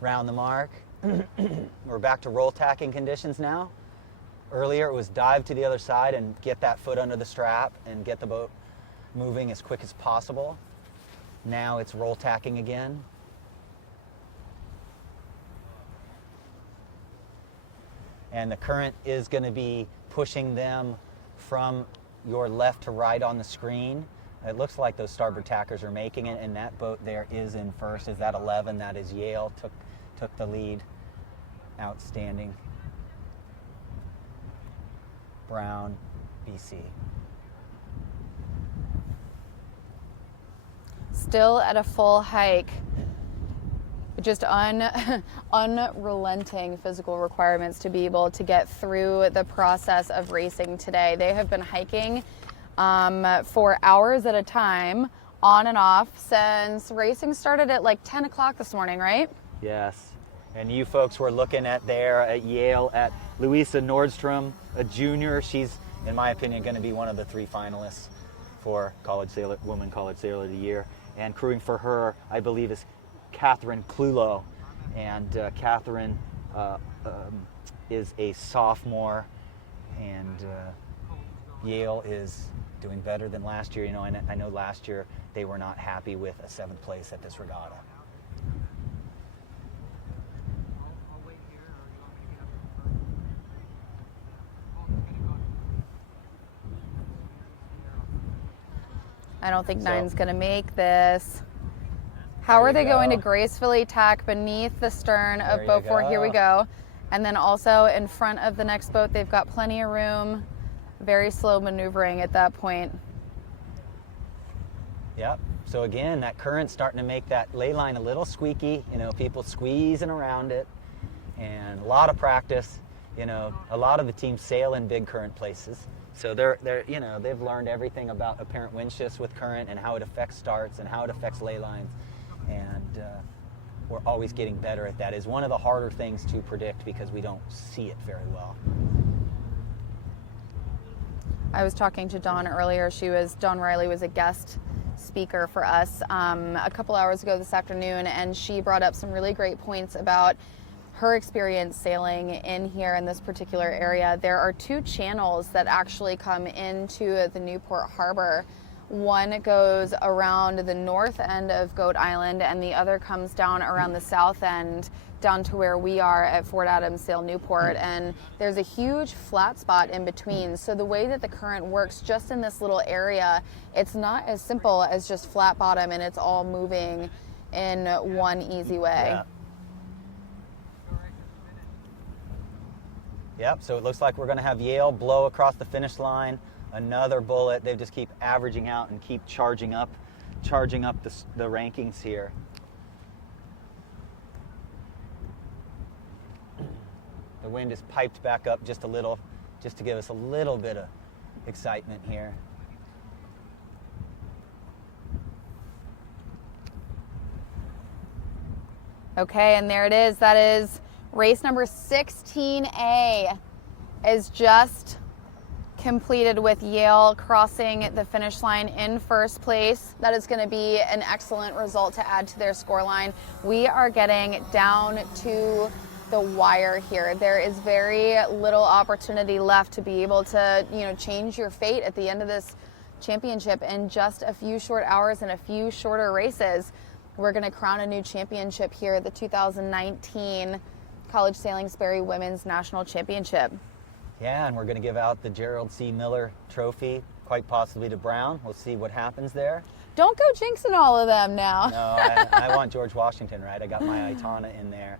round the mark. We're back to roll tacking conditions now. Earlier it was dive to the other side and get that foot under the strap and get the boat moving as quick as possible. Now it's roll tacking again. And the current is going to be pushing them from your left to right on the screen. It looks like those starboard tackers are making it, and that boat there is in first. Is that 11? That is Yale. Took the lead. Outstanding. Brown, BC. Still at a full hike. Just unrelenting physical requirements to be able to get through the process of racing today. They have been hiking for hours at a time, on and off, since racing started at like 10 o'clock this morning, right? Yes. And you folks were looking at there at Yale at Louisa Nordstrom, a junior. She's, in my opinion, going to be one of the 3 finalists for Woman College Sailor of the Year. And crewing for her, I believe, is Catherine Clulo. And Catherine is a sophomore, and Yale is doing better than last year. You know, I know last year they were not happy with a 7th place at this regatta. I don't think 9's going to make this. How are they going to gracefully tack beneath the stern of boat 4? Here we go. And then also in front of the next boat, they've got plenty of room. Very slow maneuvering at that point. Yep. So again, that current's starting to make that ley line a little squeaky. You know, people squeezing around it, and a lot of practice. You know, a lot of the teams sail in big current places. So they're you know, they've learned everything about apparent wind shifts with current and how it affects starts and how it affects ley lines. And we're always getting better at that. It's one of the harder things to predict because we don't see it very well. I was talking to Dawn earlier. Dawn Riley was a guest speaker for us a couple hours ago this afternoon, and she brought up some really great points about her experience sailing in here in this particular area. There are 2 channels that actually come into the Newport Harbor. One goes around the north end of Goat Island, and the other comes down around the south end, down to where we are at Fort Adams Sail Newport. And there's a huge flat spot in between. So the way that the current works just in this little area, it's not as simple as just flat bottom and it's all moving in one easy way. Yeah. Yep, so it looks like we're going to have Yale blow across the finish line. Another bullet. They just keep averaging out and keep charging up the rankings here. The wind is piped back up just a little, just to give us a little bit of excitement here. Okay, and there it is. That is race number 16A is just completed with Yale crossing the finish line in first place. That is going to be an excellent result to add to their scoreline. We are getting down to the wire here. There is very little opportunity left to be able to, change your fate at the end of this championship in just a few short hours and a few shorter races. We're going to crown a new championship here at the 2019 College Sailing Sperry Women's National Championship. Yeah, and we're going to give out the Gerald C. Miller Trophy, quite possibly to Brown. We'll see what happens there. Don't go jinxing all of them now. No, I want George Washington, right? I got my Aitana in there.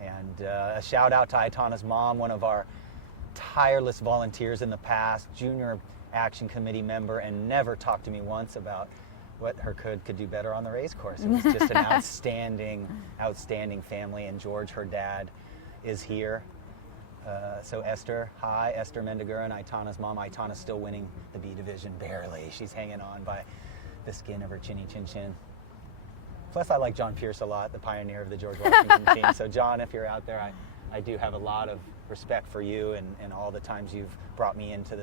And a shout out to Aitana's mom, one of our tireless volunteers in the past, junior action committee member, and never talked to me once about what her could do better on the race course. It was just an outstanding family. And George, her dad, is here. So Esther Mendigur, and Aitana's mom. Aitana's still winning the B division, barely. She's hanging on by the skin of her chinny chin chin. Plus, I like John Pierce a lot, the pioneer of the George Washington team. So John, if you're out there, I do have a lot of respect for you and all the times you've brought me into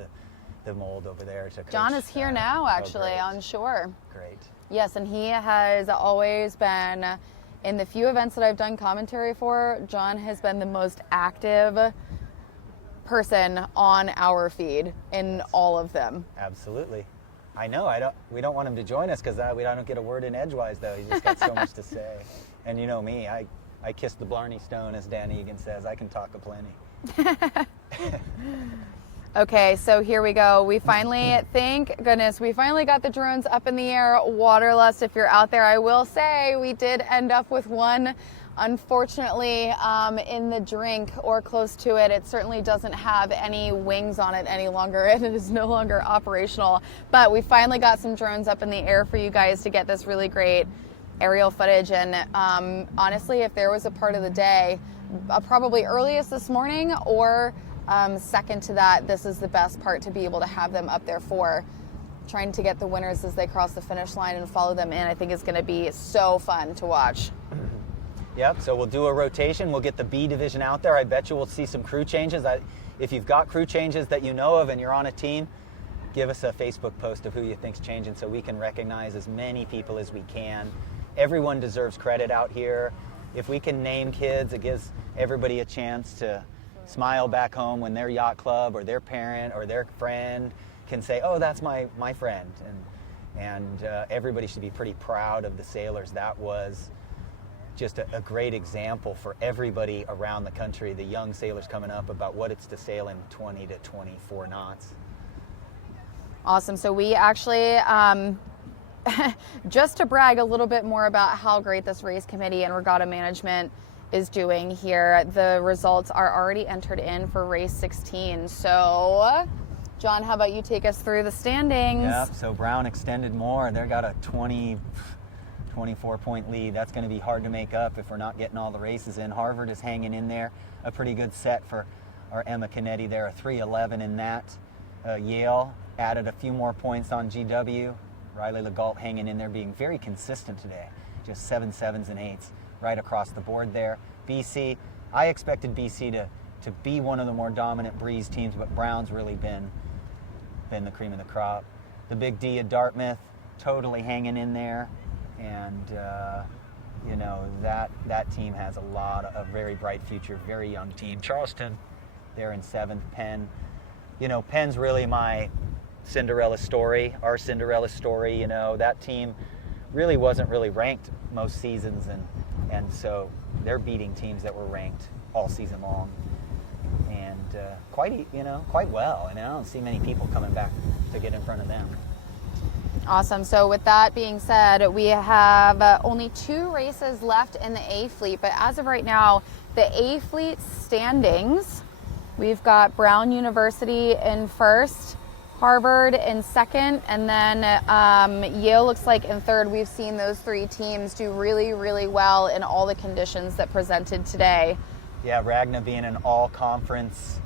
the mold over there to coach. John is here now, actually, on shore. Great. Yes, and he has always been in the few events that I've done commentary for, John has been the most active person on our feed in all of them. Absolutely. I know. We don't want him to join us because we don't get a word in edgewise, though. He's just got so much to say. And you know me, I kiss the Blarney Stone, as Dan Egan says. I can talk aplenty. Okay, so here we go. We finally, thank goodness, we finally got the drones up in the air. Waterlust, if you're out there, I will say we did end up with one, unfortunately, in the drink or close to it. It certainly doesn't have any wings on it any longer, and it is no longer operational. But we finally got some drones up in the air for you guys to get this really great aerial footage. And honestly, if there was a part of the day, probably earliest this morning or second to that, this is the best part to be able to have them up there for. Trying to get the winners as they cross the finish line and follow them in, I think is going to be so fun to watch. Yep, so we'll do a rotation. We'll get the B division out there. I bet you we'll see some crew changes. If you've got crew changes that you know of and you're on a team, give us a Facebook post of who you think's changing so we can recognize as many people as we can. Everyone deserves credit out here. If we can name kids, it gives everybody a chance to smile back home when their yacht club or their parent or their friend can say, oh, that's my friend. And everybody should be pretty proud of the sailors. That was just a great example for everybody around the country, the young sailors coming up, about what it's to sail in 20 to 24 knots. Awesome. So we actually, just to brag a little bit more about how great this race committee and regatta management is doing here, the results are already entered in for race 16. So, John, how about you take us through the standings? Yep, so Brown extended more. They've got a 24-point lead. That's going to be hard to make up if we're not getting all the races in. Harvard is hanging in there. A pretty good set for our Emma Canetti there, a 3:11 in that. Yale added a few more points on GW. Riley Legault hanging in there, being very consistent today. Just 7 7s and 8s right across the board there. BC, I expected BC to be one of the more dominant breeze teams, but Brown's really been the cream of the crop. The Big D at Dartmouth, totally hanging in there. And, you know, that team has a very bright future, very young team. Charleston, they're in 7th. Penn, you know, Penn's really my Cinderella story, our Cinderella story. You know, that team really wasn't really ranked most seasons, and so they're beating teams that were ranked all season long, and quite well. And I don't see many people coming back to get in front of them. Awesome. So with that being said, we have only 2 races left in the A fleet, but as of right now, the A fleet standings, we've got Brown University in first, Harvard in second, and then Yale looks like in third. We've seen those 3 teams do really, really well in all the conditions that presented today. Yeah, Ragna being an all-conference,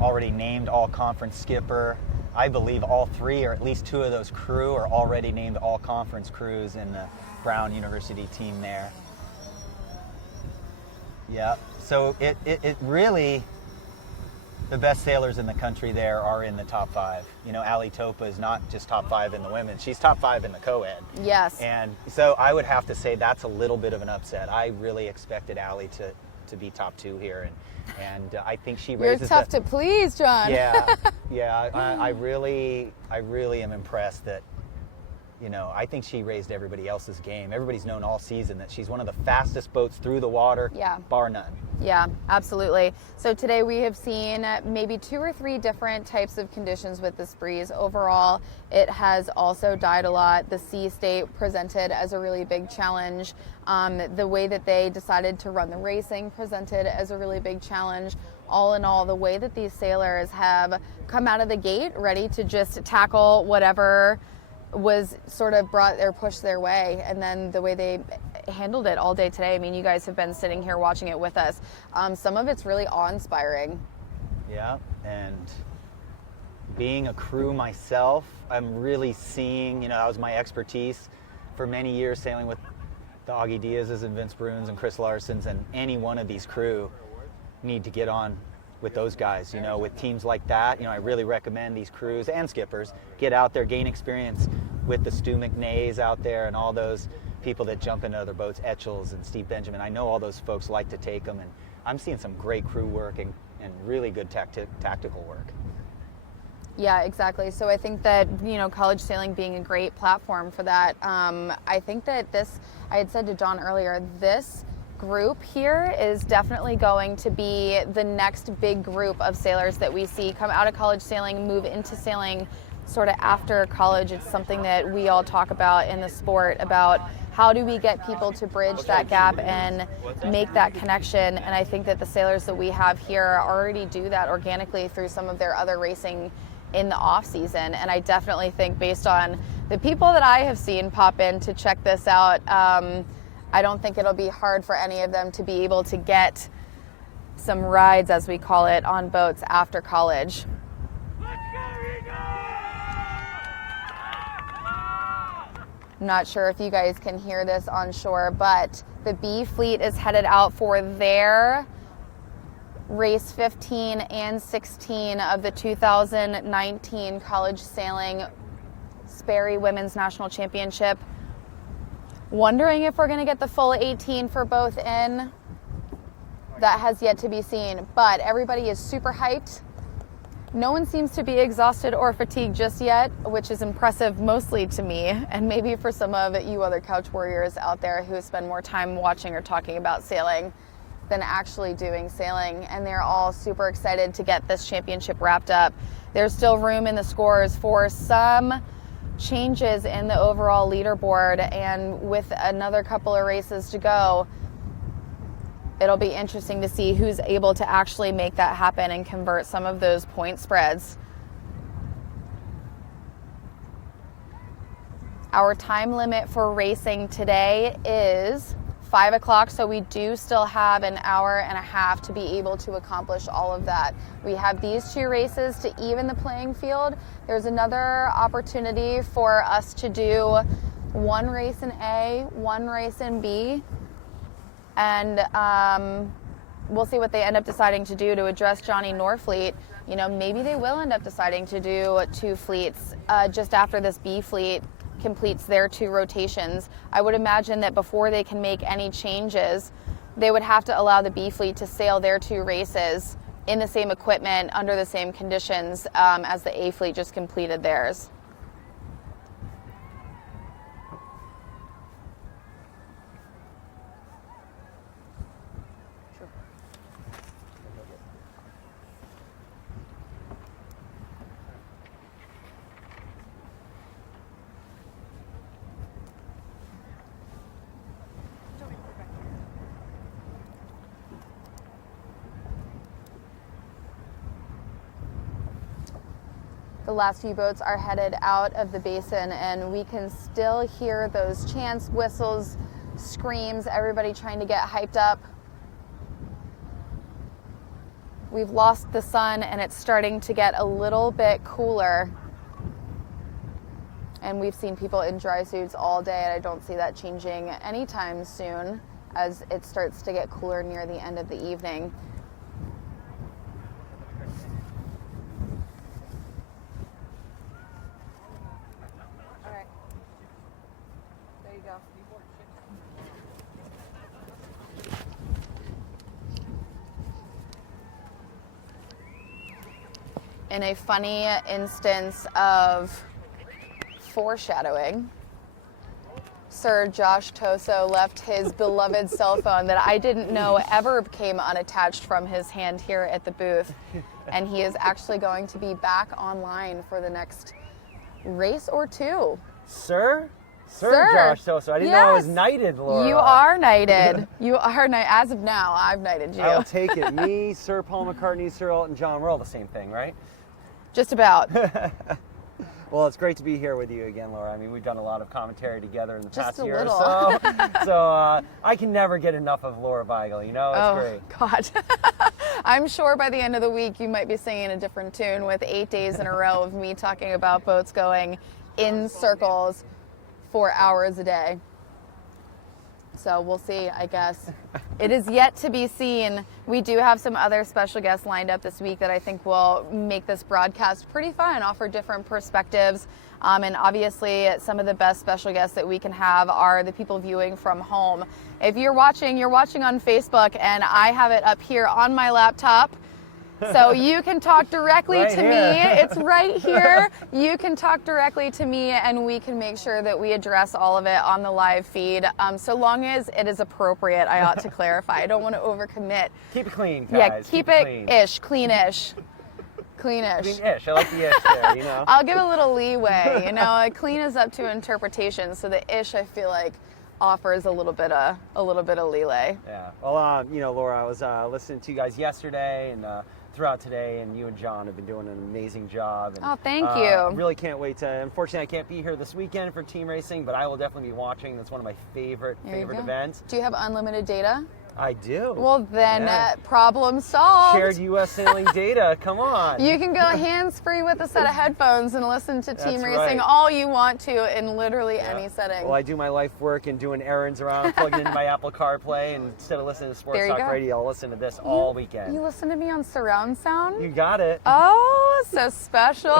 already named all-conference skipper. I believe all 3, or at least 2 of those crew, are already named all-conference crews in the Brown University team there. Yeah, so it really, the best sailors in the country there are in the top 5. You know, Ali Topa is not just top 5 in the women, she's top 5 in the co-ed. Yes. And so I would have to say that's a little bit of an upset. I really expected Ali to be top 2 here, and I think she raises. You're tough to please, John. Yeah. I really am impressed that, you know, I think she raised everybody else's game. Everybody's known all season that she's one of the fastest boats through the water, bar none. Yeah, absolutely. So today we have seen maybe 2 or 3 different types of conditions with this breeze. Overall, it has also died a lot. The sea state presented as a really big challenge. The way that they decided to run the racing presented as a really big challenge. All in all, the way that these sailors have come out of the gate ready to just tackle whatever was sort of brought or pushed their way, and then the way they handled it all day today. I mean, you guys have been sitting here watching it with us. Some of it's really awe-inspiring. Yeah, and being a crew myself, I'm really seeing, you know, that was my expertise for many years, sailing with the Augie Diaz's and Vince Bruns and Chris Larson's, and any one of these crew need to get on with those guys, you know, with teams like that. You know, I really recommend these crews and skippers get out there, gain experience with the Stu McNays out there and all those people that jump into other boats, Etchells and Steve Benjamin. I know all those folks like to take them, and I'm seeing some great crew work and really good tactical work. Yeah, exactly. So I think that, college sailing being a great platform for that. I think that I had said to John earlier, this group here is definitely going to be the next big group of sailors that we see come out of college sailing, move into sailing sort of after college. It's something that we all talk about in the sport, about how do we get people to bridge that gap and make that connection. And I think that the sailors that we have here already do that organically through some of their other racing in the off season. And I definitely think, based on the people that I have seen pop in to check this out, I don't think it'll be hard for any of them to be able to get some rides, as we call it, on boats after college. I'm not sure if you guys can hear this on shore, but the B fleet is headed out for their race 15 and 16 of the 2019 College Sailing Sperry Women's National Championship. Wondering if we're going to get the full 18 for both in. That has yet to be seen, but everybody is super hyped. No one seems to be exhausted or fatigued just yet, which is impressive mostly to me, and maybe for some of you other couch warriors out there who spend more time watching or talking about sailing than actually doing sailing. And they're all super excited to get this championship wrapped up. There's still room in the scores for some changes in the overall leaderboard, and with another couple of races to go, it'll be interesting to see who's able to actually make that happen and convert some of those point spreads. Our time limit for racing today is 5 o'clock, so we do still have an hour and a half to be able to accomplish all of that. We have these two races to even the playing field. There's another opportunity for us to do one race in A, one race in B, and we'll see what they end up deciding to do to address Johnny Norfleet. Maybe they will end up deciding to do two fleets just after this B fleet completes their two rotations. I would imagine that before they can make any changes, they would have to allow the B fleet to sail their two races in the same equipment under the same conditions as the A fleet just completed theirs. The last few boats are headed out of the basin, and we can still hear those chants, whistles, screams, everybody trying to get hyped up. We've lost the sun, and it's starting to get a little bit cooler. And we've seen people in dry suits all day, and I don't see that changing anytime soon as it starts to get cooler near the end of the evening. In a funny instance of foreshadowing, Sir Josh Toso left his beloved cell phone that I didn't know ever came unattached from his hand here at the booth. And he is actually going to be back online for the next race or two. Sir Josh Toso. I didn't know I was knighted, Laura. You are knighted. You are knighted. As of now, I've knighted you. I'll take it. Me, Sir Paul McCartney, Sir Elton John, we're all the same thing, right? Just about. Well, it's great to be here with you again, Laura. I mean, we've done a lot of commentary together in the past year little. or so. So I can never get enough of Laura Beigel, It's great. God. I'm sure by the end of the week you might be singing a different tune with 8 days in a row of me talking about boats going in circles for hours a day. So we'll see, I guess. It is yet to be seen. We do have some other special guests lined up this week that I think will make this broadcast pretty fun, offer different perspectives. And obviously, some of the best special guests that we can have are the people viewing from home. If you're watching on Facebook, and I have it up here on my laptop. So you can talk directly to me. It's right here. You can talk directly to me, and we can make sure that we address all of it on the live feed. So long as it is appropriate, I ought to clarify. I don't want to overcommit. Keep it clean, guys. Yeah, keep it clean. ish, cleanish. Cleanish. Clean-ish. I like the ish there, you know. I'll give a little leeway. You know, clean is up to interpretation, so the ish I feel like offers a little bit of leeway. Yeah. Well, you know, Laura, I was listening to you guys yesterday and throughout today, and you and John have been doing an amazing job. And, oh, thank you. Really can't wait to. Unfortunately, I can't be here this weekend for team racing, but I will definitely be watching. That's one of my favorite events. Do you have unlimited data? I do. Well, then problem solved. Shared U.S. sailing data. Come on. You can go hands-free with a set of headphones and listen to team racing right. all you want to in literally any setting. Well, I do my life work and doing errands around, plugging into my Apple CarPlay, and instead of listening to Sports Talk Radio, I'll listen to this all weekend. You listen to me on surround sound? You got it. Oh, so special.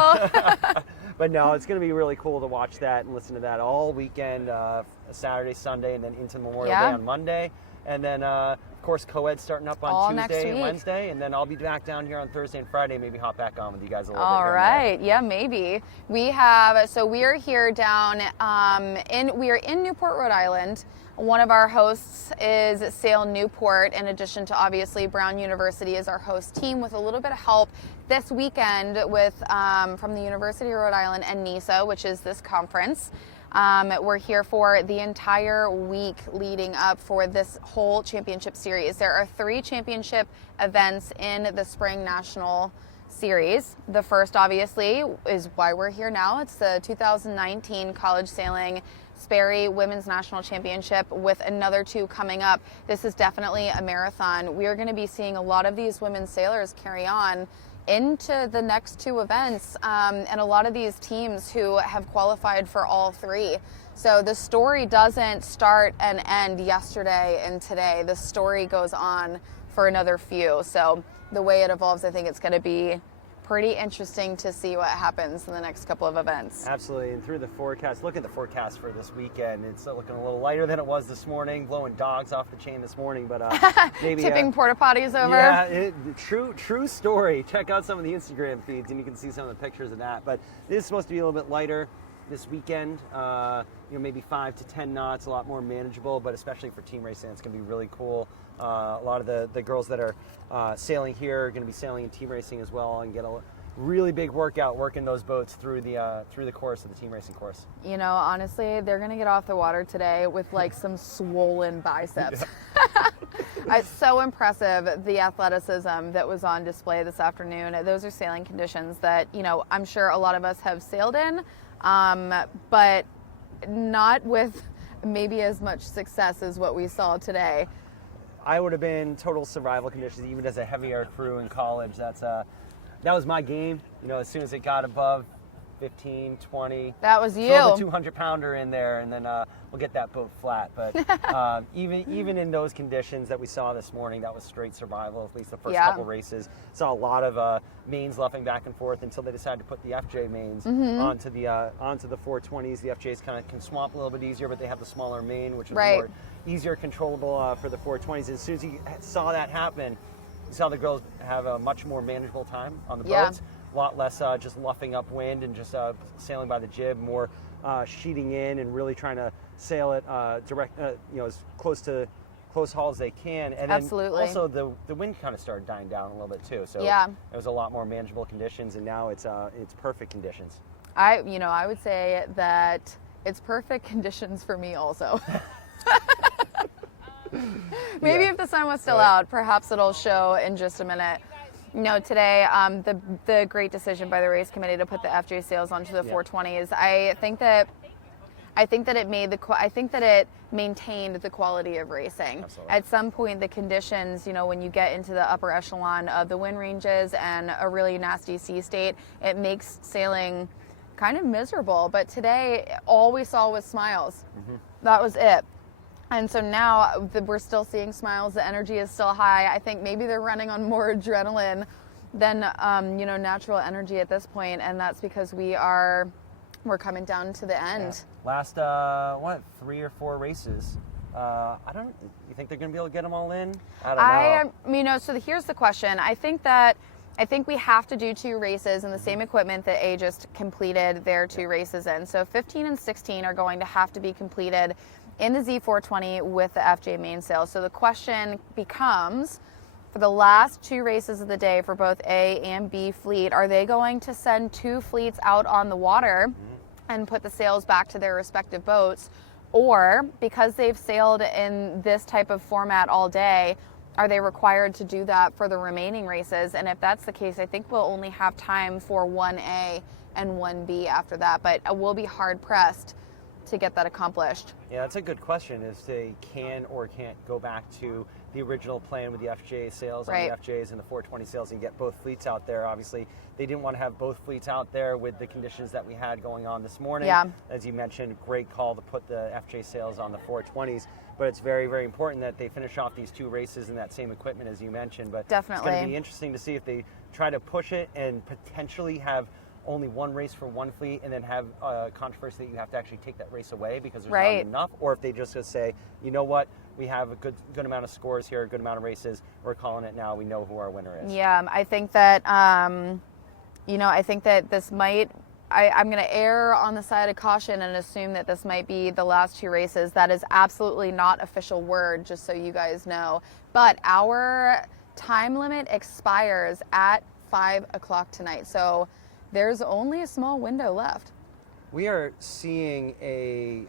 But no, it's going to be really cool to watch that and listen to that all weekend, Saturday, Sunday, and then into Memorial Day on Monday. And then, of course, co-ed starting up on Tuesday and Wednesday. And then I'll be back down here on Thursday and Friday, maybe hop back on with you guys a little bit. All right. Yeah, maybe. We are here down we are in Newport, Rhode Island. One of our hosts is Sail Newport, in addition to obviously Brown University as our host team, with a little bit of help this weekend with from the University of Rhode Island and NISA, which is this conference. We're here for the entire week leading up for this whole championship series. There are 3 championship events in the Spring National Series. The first, obviously, is why we're here now. It's the 2019 College Sailing Sperry Women's National Championship, with another 2 coming up. This is definitely a marathon. We are going to be seeing a lot of these women sailors carry on into the next 2 events, and a lot of these teams who have qualified for all 3. So the story doesn't start and end yesterday and today. The story goes on for another few. So the way it evolves, I think it's going to be pretty interesting to see what happens in the next couple of events. Absolutely. And through the forecast, look at the forecast for this weekend. It's looking a little lighter than it was this morning, blowing dogs off the chain this morning, but maybe tipping porta potties over. Yeah, true story. Check out some of the Instagram feeds and you can see some of the pictures of that. But this is supposed to be a little bit lighter this weekend. Maybe 5 to 10 knots, a lot more manageable, but especially for team racing, it's going to be really cool. A lot of the girls that are sailing here are going to be sailing in team racing as well, and get a really big workout working those boats through the course of the team racing course. You know, honestly, they're going to get off the water today with like some swollen biceps. It's so impressive, the athleticism that was on display this afternoon. Those are sailing conditions that, you know, I'm sure a lot of us have sailed in, but not with maybe as much success as what we saw today. I would have been total survival conditions, even as a heavier crew in college. That was my game. You know, as soon as it got above 15, 20. That was you. Throw the 200-pounder in there, and then we'll get that boat flat. But even in those conditions that we saw this morning, that was straight survival. At least the first couple races, saw a lot of mains luffing back and forth until they decided to put the FJ mains onto the 420s. The FJs kind of can swamp a little bit easier, but they have the smaller main, which is more easier controllable for the 420s. As soon as you saw that happen, you saw the girls have a much more manageable time on the boats. A lot less just luffing upwind and just sailing by the jib, more sheeting in and really trying to sail it direct, as close haul as they can. And then also the wind kind of started dying down a little bit too. So it was a lot more manageable conditions, and now it's perfect conditions. I would say that it's perfect conditions for me also. Maybe if the sun was still out, perhaps it'll show in just a minute. You know, today, the great decision by the race committee to put the FJ sails onto the 420s. I think that it maintained the quality of racing. Absolutely. At some point, the conditions, you know, when you get into the upper echelon of the wind ranges and a really nasty sea state, it makes sailing kind of miserable. But today, all we saw was smiles. That was it. And so now we're still seeing smiles. The energy is still high. I think maybe they're running on more adrenaline than natural energy at this point, and that's because we're coming down to the end. Yeah. Last 3 or 4 races. You think they're going to be able to get them all in? I don't know. So here's the question. I think we have to do 2 races in the same equipment that A just completed their 2 races in. So 15 and 16 are going to have to be completed in the Z420 with the FJ mainsail. So the question becomes, for the last 2 races of the day for both A and B fleet, are they going to send 2 fleets out on the water and put the sails back to their respective boats? Or, because they've sailed in this type of format all day, are they required to do that for the remaining races? And if that's the case, I think we'll only have time for 1A and 1B after that. But we'll be hard-pressed to get that accomplished. Yeah, that's a good question, if they can or can't go back to the original plan with the FJ sails on the FJs and the 420 sails and get both fleets out there. Obviously, they didn't want to have both fleets out there with the conditions that we had going on this morning. Yeah. As you mentioned, great call to put the FJ sails on the 420s, but it's very, very important that they finish off these 2 races in that same equipment as you mentioned. But definitely, it's going to be interesting to see if they try to push it and potentially have only 1 race for 1 fleet and then have controversy that you have to actually take that race away because there's not enough, or if they just say, you know what, we have a good amount of scores here, a good amount of races, we're calling it now, we know who our winner is. Yeah, I think that, I think that this might, I'm going to err on the side of caution and assume that this might be the last 2 races. That is absolutely not official word, just so you guys know. But our time limit expires at 5 o'clock tonight. So there's only a small window left. We are seeing a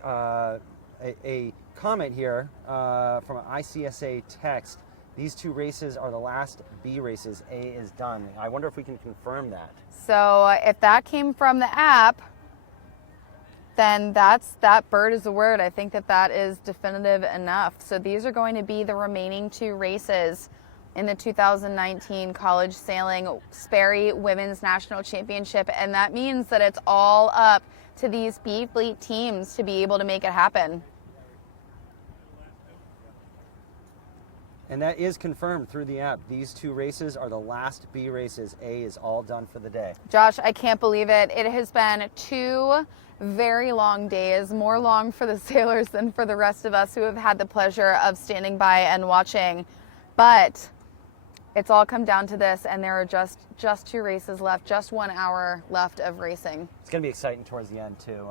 comment here from an ICSA text. These 2 races are the last B races. A is done. I wonder if we can confirm that. So if that came from the app, then that bird is a word. I think that is definitive enough. So these are going to be the remaining 2 races in the 2019 College Sailing Sperry Women's National Championship, and that means that it's all up to these B fleet teams to be able to make it happen. And that is confirmed through the app. These 2 races are the last B races. A is all done for the day. Josh, I can't believe it. It has been 2 very long days, more long for the sailors than for the rest of us who have had the pleasure of standing by and watching. But it's all come down to this, and there are just 2 races left, just 1 hour left of racing. It's going to be exciting towards the end, too.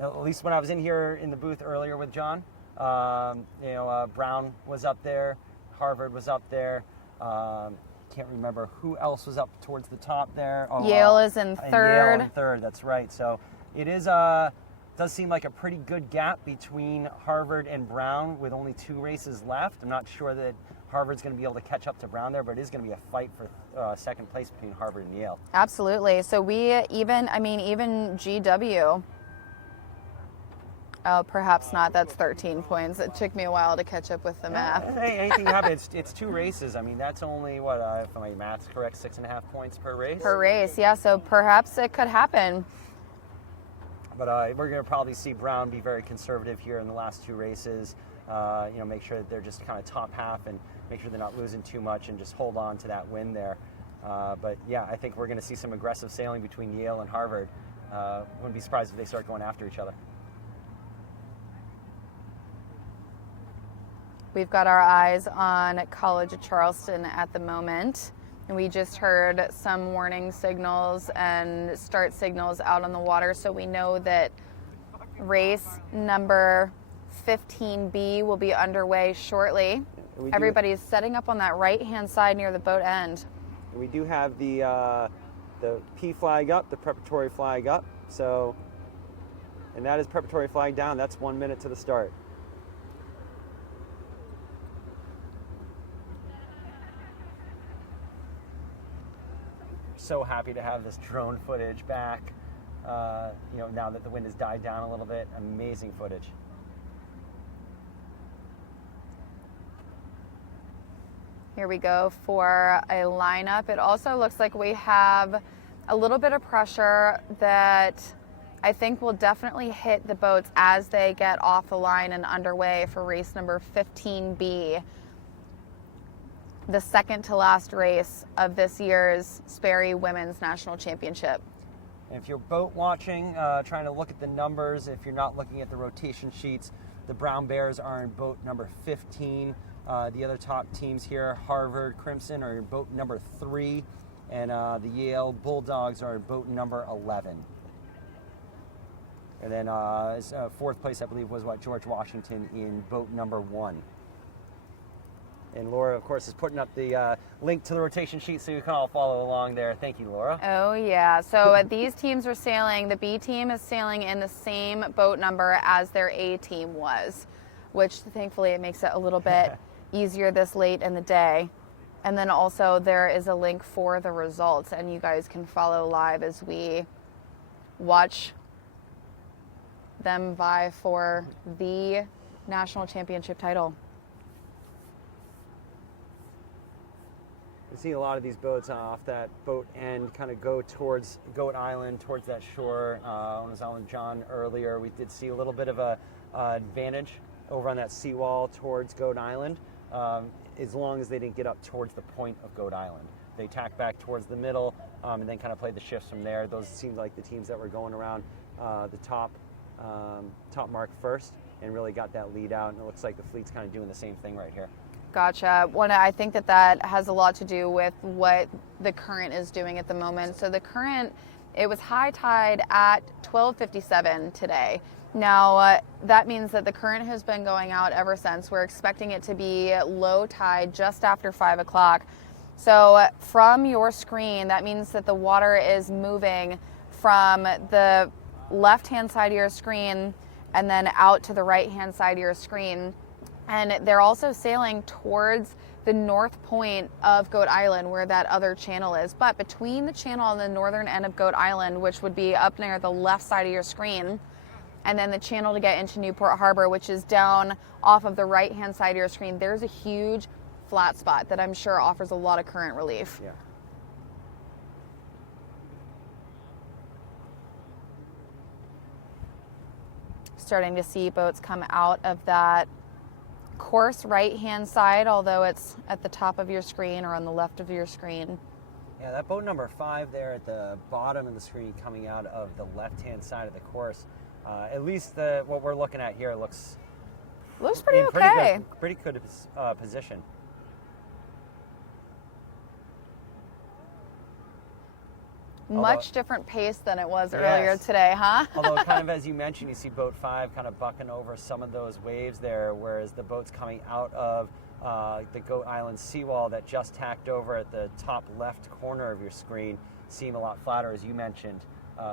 At least when I was in here in the booth earlier with John, Brown was up there, Harvard was up there. Can't remember who else was up towards the top there. Yale is in third. Yale in third, that's right. So it is does seem like a pretty good gap between Harvard and Brown with only 2 races left. I'm not sure that Harvard's going to be able to catch up to Brown there, but it is going to be a fight for second place between Harvard and Yale. Absolutely. So even GW. Oh, perhaps not. That's 13 points. It took me a while to catch up with the math. Hey, anything happens. It's 2 races. I mean, that's only, what, if my math's correct, 6.5 points per race? Per race, yeah. So perhaps it could happen. But we're going to probably see Brown be very conservative here in the last 2 races. Make sure that they're just kind of top half and make sure they're not losing too much and just hold on to that win there. But yeah, I think we're going to see some aggressive sailing between Yale and Harvard. Wouldn't be surprised if they start going after each other. We've got our eyes on College of Charleston at the moment. And we just heard some warning signals and start signals out on the water. So we know that race number 15B will be underway shortly. Everybody's setting up on that right-hand side near the boat end. We do have the P flag up, the preparatory flag up. So, and that is preparatory flag down. That's 1 minute to the start. So happy to have this drone footage back. Now that the wind has died down a little bit, amazing footage. Here we go for a lineup. It also looks like we have a little bit of pressure that I think we'll definitely hit the boats as they get off the line and underway for race number 15B, the second to last race of this year's Sperry Women's National Championship. And if you're boat watching, trying to look at the numbers, if you're not looking at the rotation sheets, the Brown Bears are in boat number 15. The other top teams here, Harvard Crimson, are in boat number 3, and the Yale Bulldogs are in boat number 11. And then fourth place, I believe, was George Washington in boat number 1. And Laura, of course, is putting up the link to the rotation sheet so you can all follow along there. Thank you, Laura. Oh, yeah. So these teams are sailing. The B team is sailing in the same boat number as their A team was, which thankfully it makes it a little bit easier this late in the day. And then also there is a link for the results, and you guys can follow live as we watch them vie for the national championship title. We see a lot of these boats off that boat end kind of go towards Goat Island, towards that shore. On was on John earlier, we did see a little bit of a advantage over on that seawall towards Goat Island, as long as they didn't get up towards the point of Goat Island. They tacked back towards the middle and then kind of played the shifts from there. Those seemed like the teams that were going around the top mark first and really got that lead out, and it looks like the fleet's kind of doing the same thing right here. Gotcha. I think that has a lot to do with what the current is doing at the moment. So the current, it was high tide at 12:57 today. Now, that means that the current has been going out ever since. We're expecting it to be low tide just after 5 o'clock. So from your screen, that means that the water is moving from the left-hand side of your screen and then out to the right-hand side of your screen. And they're also sailing towards the north point of Goat Island, where that other channel is. But between the channel and the northern end of Goat Island, which would be up near the left side of your screen, and then the channel to get into Newport Harbor, which is down off of the right-hand side of your screen, there's a huge flat spot that I'm sure offers a lot of current relief. Yeah. Starting to see boats come out of that course right-hand side, although it's at the top of your screen or on the left of your screen. Yeah, that boat number 5 there at the bottom of the screen coming out of the left-hand side of the course. At least what we're looking at here looks pretty okay. Pretty good position. Much different pace than it was earlier today, huh? Although kind of as you mentioned, you see boat 5 kind of bucking over some of those waves there, whereas the boats coming out of the Goat Island seawall that just tacked over at the top left corner of your screen seem a lot flatter, as you mentioned,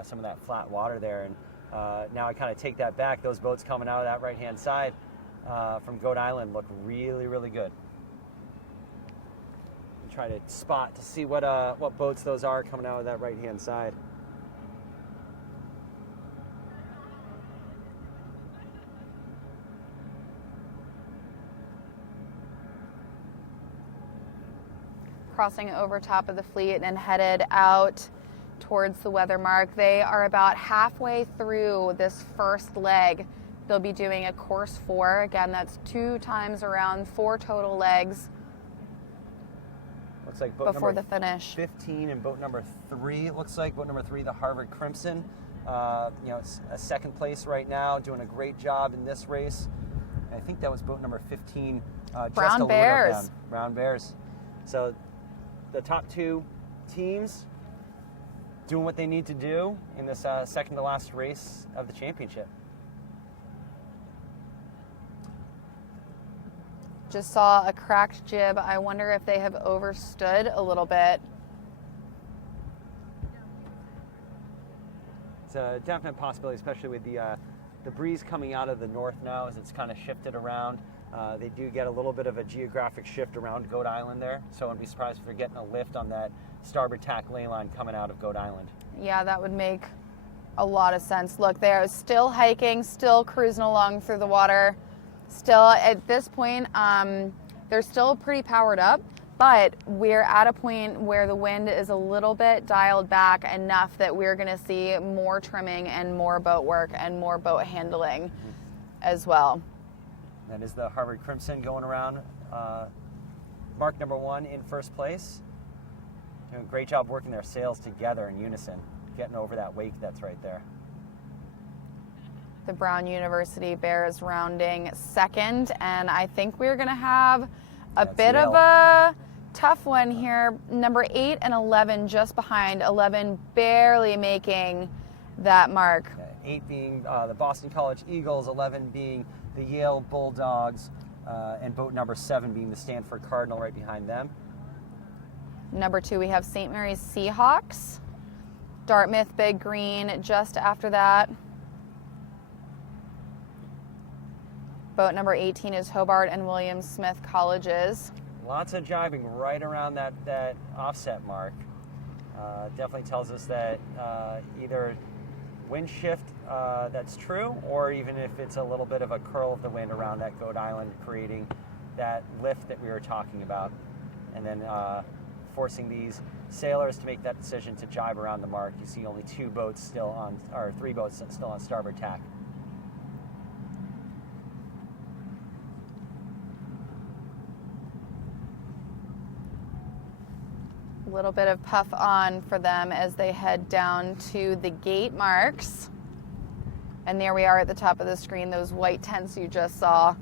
some of that flat water there. And now I kind of take that back. Those boats coming out of that right-hand side from Goat Island look really, really good. Try to spot to see what boats those are coming out of that right-hand side. Crossing over top of the fleet and headed out towards the weather mark. They are about halfway through this first leg. They'll be doing a course 4. Again, that's 2 times around 4 total legs. Looks like boat before number the finish. 15 and boat number 3, it looks like. Boat number 3, the Harvard Crimson. It's a second place right now, doing a great job in this race. I think that was boat number 15. Brown Bears. Brown Bears. So the top 2 teams doing what they need to do in this second to last race of the championship. Just saw a cracked jib. I wonder if they have overstood a little bit. It's a definite possibility, especially with the breeze coming out of the north now as it's kind of shifted around. They do get a little bit of a geographic shift around Goat Island there, so I'd be surprised if they're getting a lift on that starboard tack ley line coming out of Goat Island. Yeah, that would make a lot of sense. Look, they're still hiking, still cruising along through the water. Still, at this point, they're still pretty powered up, But we're at a point where the wind is a little bit dialed back enough that we're going to see more trimming and more boat work and more boat handling as well. That is the Harvard Crimson going around. Mark number 1 in first place. Doing a great job working their sails together in unison, getting over that wake that's right there. The Brown University Bears rounding second, and I think we're going to have a bit of a tough one here. Number 8 and 11 just behind. 11 barely making that mark. 8 being the Boston College Eagles, 11 being the Yale Bulldogs, and boat number 7 being the Stanford Cardinal right behind them. Number 2, we have St. Mary's Seahawks. Dartmouth Big Green just after that. Boat number 18 is Hobart and William Smith Colleges. Lots of jibing right around that offset mark. Definitely tells us that either wind shift that's true, or even if it's a little bit of a curl of the wind around that Goat Island, creating that lift that we were talking about, and then forcing these sailors to make that decision to jibe around the mark. You see only 2 boats still on, or 3 boats still on starboard tack. A little bit of puff on for them as they head down to the gate marks. And there we are at the top of the screen, those white tents you just saw.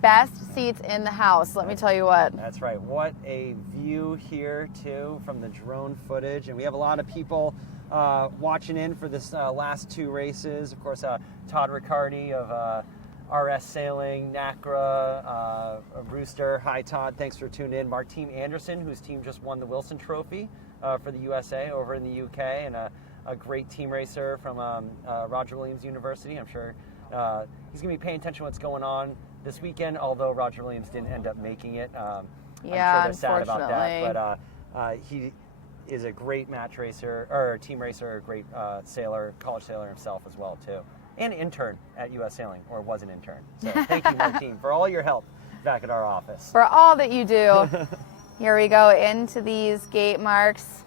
Best seats in the house, let me tell you what. That's right. What a view here, too, from the drone footage. And we have a lot of people watching in for this last 2 races. Of course, Todd Riccardi of RS Sailing, NACRA, Rooster. Hi, Todd. Thanks for tuning in. Martine Anderson, whose team just won the Wilson Trophy for the USA over in the UK, and a great team racer from Roger Williams University. I'm sure he's going to be paying attention to what's going on this weekend, although Roger Williams didn't end up making it. I'm sure they're sad about that. But he is a great match racer, or team racer, a great sailor, college sailor himself as well, too. And intern at U.S. Sailing, or was an intern. So thank you, Martine, for all your help back at our office. For all that you do. Here we go into these gate marks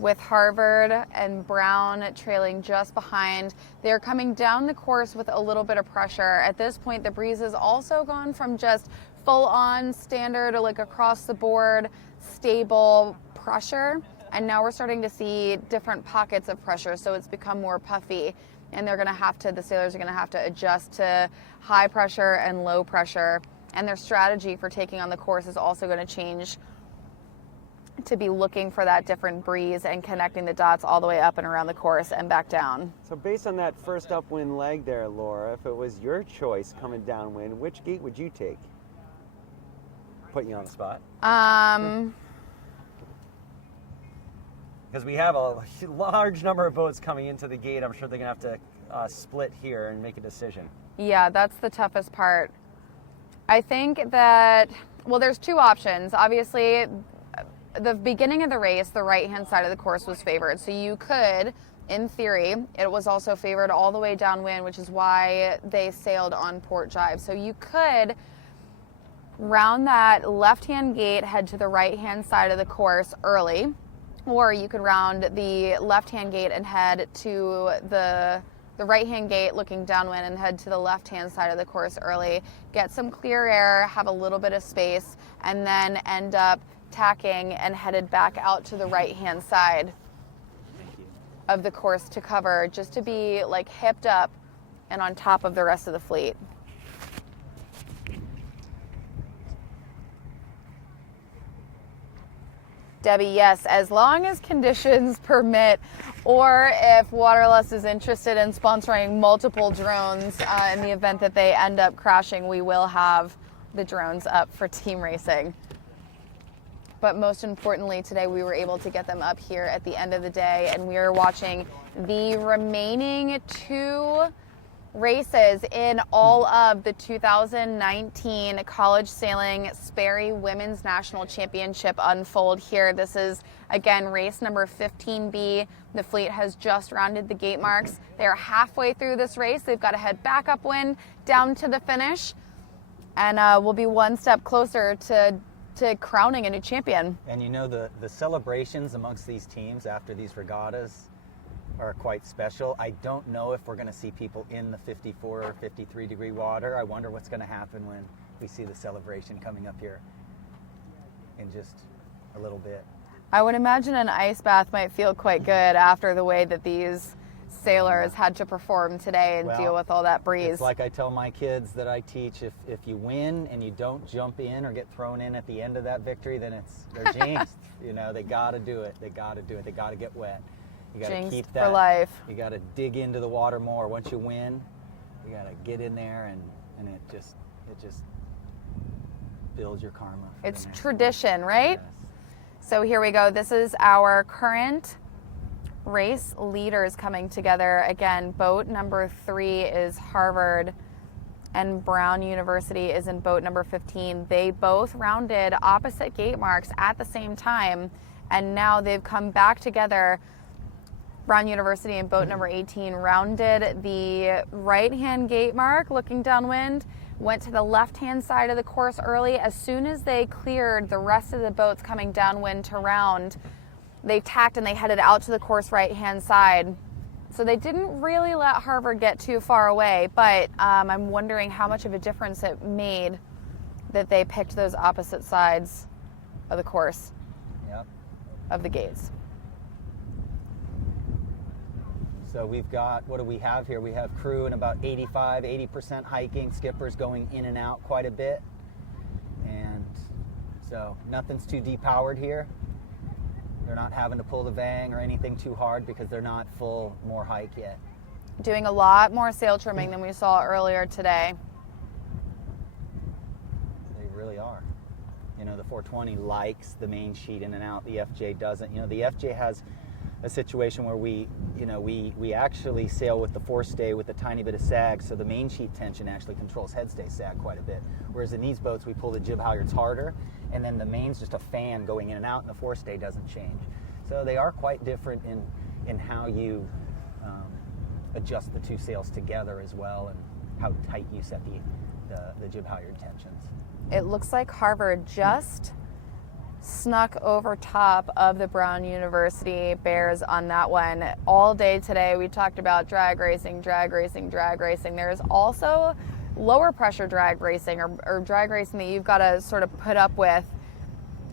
with Harvard and Brown trailing just behind. They're coming down the course with a little bit of pressure. At this point, the breeze has also gone from just full-on standard, like across the board, stable pressure. And now we're starting to see different pockets of pressure, so it's become more puffy. And they're going to have to, the sailors are going to have to adjust to high pressure and low pressure. And their strategy for taking on the course is also going to change to be looking for that different breeze and connecting the dots all the way up and around the course and back down. So based on that first upwind leg there, Laura, if it was your choice coming downwind, which gate would you take? Putting you on the spot. Because we have a large number of boats coming into the gate. I'm sure they're going to have to split here and make a decision. Yeah, that's the toughest part. I think that, well, there's 2 options. Obviously, the beginning of the race, the right-hand side of the course was favored. So you could, in theory, it was also favored all the way downwind, which is why they sailed on port jibe. So you could round that left-hand gate, head to the right-hand side of the course early. Or you could round the left-hand gate and head to the right-hand gate looking downwind and head to the left-hand side of the course early, get some clear air, have a little bit of space, and then end up tacking and headed back out to the right-hand side of the course to cover, just to be like hipped up and on top of the rest of the fleet. Debbie, yes, as long as conditions permit, or if Waterlust is interested in sponsoring multiple drones in the event that they end up crashing, we will have the drones up for team racing. But most importantly, today we were able to get them up here at the end of the day, and we are watching the remaining 2 races in all of the 2019 College Sailing Sperry Women's National Championship unfold here. This is, again, race number 15B. The fleet has just rounded the gate marks. They are halfway through this race. They've got to head back upwind down to the finish. and we'll be one step closer to crowning a new champion. And you know, the celebrations amongst these teams after these regattas are quite special. I don't know if we're going to see people in the 54 or 53 degree water. I wonder what's going to happen when we see the celebration coming up here in just a little bit. I would imagine an ice bath might feel quite good after the way that these sailors had to perform today and deal with all that breeze. It's like I tell my kids that I teach, if you win and you don't jump in or get thrown in at the end of that victory, then they're jinxed. You know, they got to do it. They got to do it. They got to get wet. You got to keep that for life. You got to dig into the water more. Once you win, you got to get in there, and it just builds your karma. It's tradition, right? Yes. So here we go. This is our current race leaders coming together. Again, boat number 3 is Harvard, and Brown University is in boat number 15. They both rounded opposite gate marks at the same time, and now they've come back together. Brown University in boat number 18 rounded the right-hand gate mark looking downwind, went to the left-hand side of the course early. As soon as they cleared the rest of the boats coming downwind to round, they tacked and they headed out to the course right-hand side. So they didn't really let Harvard get too far away, but I'm wondering how much of a difference it made that they picked those opposite sides of the course, of the gates. So we've got, what do we have here? We have crew and about 80% hiking, skippers going in and out quite a bit. And so nothing's too depowered here. They're not having to pull the vang or anything too hard because they're not full more hike yet. Doing a lot more sail trimming than we saw earlier today. They really are. You know, the 420 likes the main sheet in and out. The FJ doesn't. You know, the FJ has a situation where we actually sail with the forestay with a tiny bit of sag, so the main sheet tension actually controls headstay sag quite a bit. Whereas in these boats, we pull the jib halyards harder, and then the main's just a fan going in and out, and the forestay doesn't change. So they are quite different in how you adjust the two sails together as well, and how tight you set the jib halyard tensions. It looks like Harvard just snuck over top of the Brown University Bears on that one. All day today we talked about drag racing. There's also lower pressure drag racing or drag racing that you've got to sort of put up with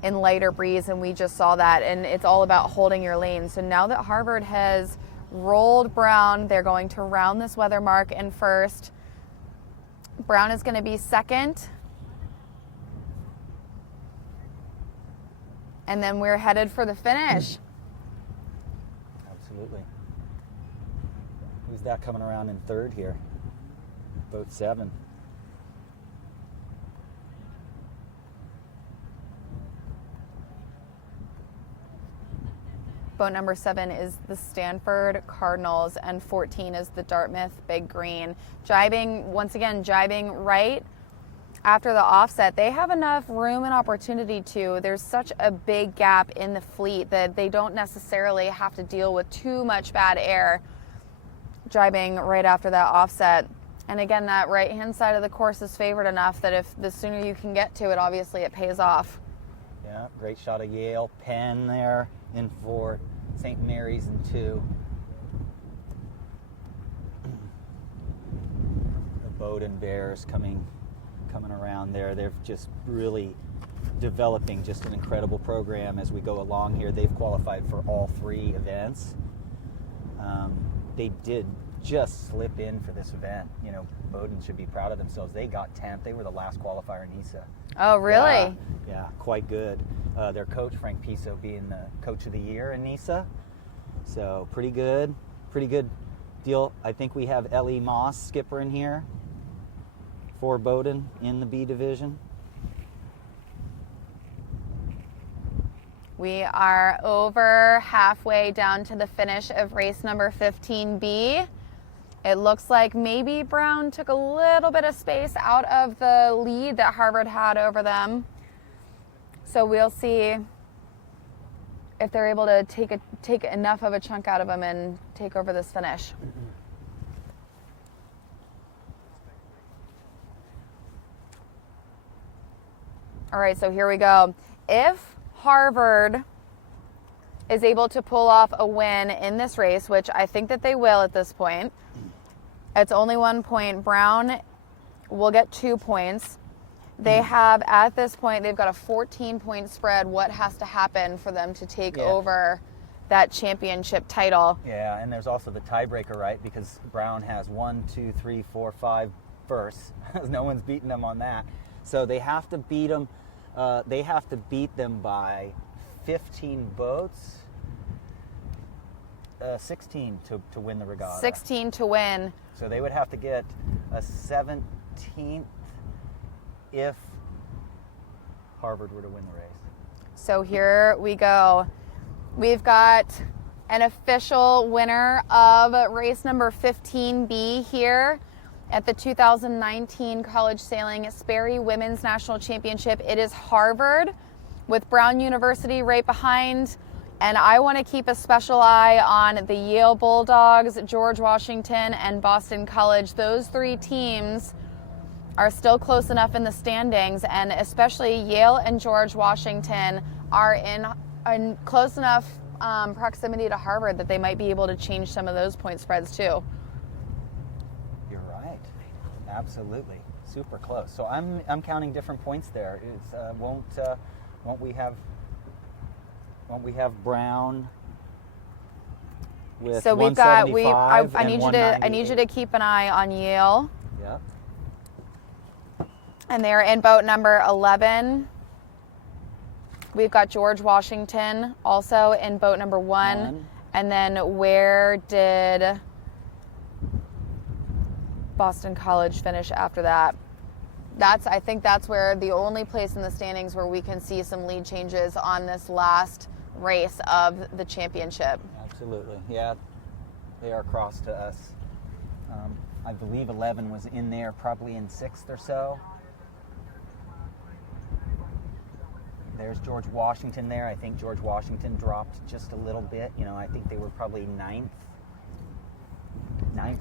in lighter breeze, and we just saw that, and it's all about holding your lane. So now that Harvard has rolled Brown, they're going to round this weather mark in first. Brown is going to be second. And then we're headed for the finish. Absolutely. Who's that coming around in third here? Boat 7. Boat number 7 is the Stanford Cardinals, and 14 is the Dartmouth Big Green. Jibing right after the offset. They have enough room and opportunity to. There's such a big gap in the fleet that they don't necessarily have to deal with too much bad air jibing right after that offset. And again, that right-hand side of the course is favored enough that if the sooner you can get to it, obviously it pays off. Yeah, great shot of Yale. Penn there in 4. St. Mary's in 2. The Bowdoin Bears coming around there. They're just really developing just an incredible program as we go along here. They've qualified for all 3 events. They did just slip in for this event. You know, Bowdoin should be proud of themselves. They got 10th. They were the last qualifier in ICSA. Oh, really? Yeah, quite good. Their coach, Frank Piso, being the coach of the year in ICSA. So pretty good deal. I think we have Ellie Moss, skipper, in here for Bowdoin in the B division. We are over halfway down to the finish of race number 15B. It looks like maybe Brown took a little bit of space out of the lead that Harvard had over them. So we'll see if they're able to take enough of a chunk out of them and take over this finish. All right, so here we go. If Harvard is able to pull off a win in this race, which I think that they will at this point, it's only 1 point. Brown will get 2 points. They have, at this point, they've got a 14-point spread. What has to happen for them to take over that championship title? Yeah, and there's also the tiebreaker, right? Because Brown has 1, 2, 3, 4, 5 firsts. No one's beaten them on that. So they have to beat them. They have to beat them by 15 votes. 16 to win the regatta. 16 to win. So they would have to get a 17th if Harvard were to win the race. So here we go. We've got an official winner of race number 15B here at the 2019 College Sailing Sperry Women's National Championship. It is Harvard with Brown University right behind. And I want to keep a special eye on the Yale Bulldogs, George Washington, and Boston College. Those 3 teams are still close enough in the standings, and especially Yale and George Washington are in close enough proximity to Harvard that they might be able to change some of those point spreads too. You're right. Absolutely. Super close. So I'm counting different points there. It's, won't we have Brown with so we've got I need you to keep an eye on Yale. Yep. And they're in boat number 11. We've got George Washington also in boat number 1. And then where did Boston College finish after that? I think that's where the only place in the standings where we can see some lead changes on this last race of the championship. Absolutely. Yeah, they are cross to us. I believe 11 was in there, probably in 6th or so. There's George Washington there. I think George Washington dropped just a little bit. You know, I think they were probably 9th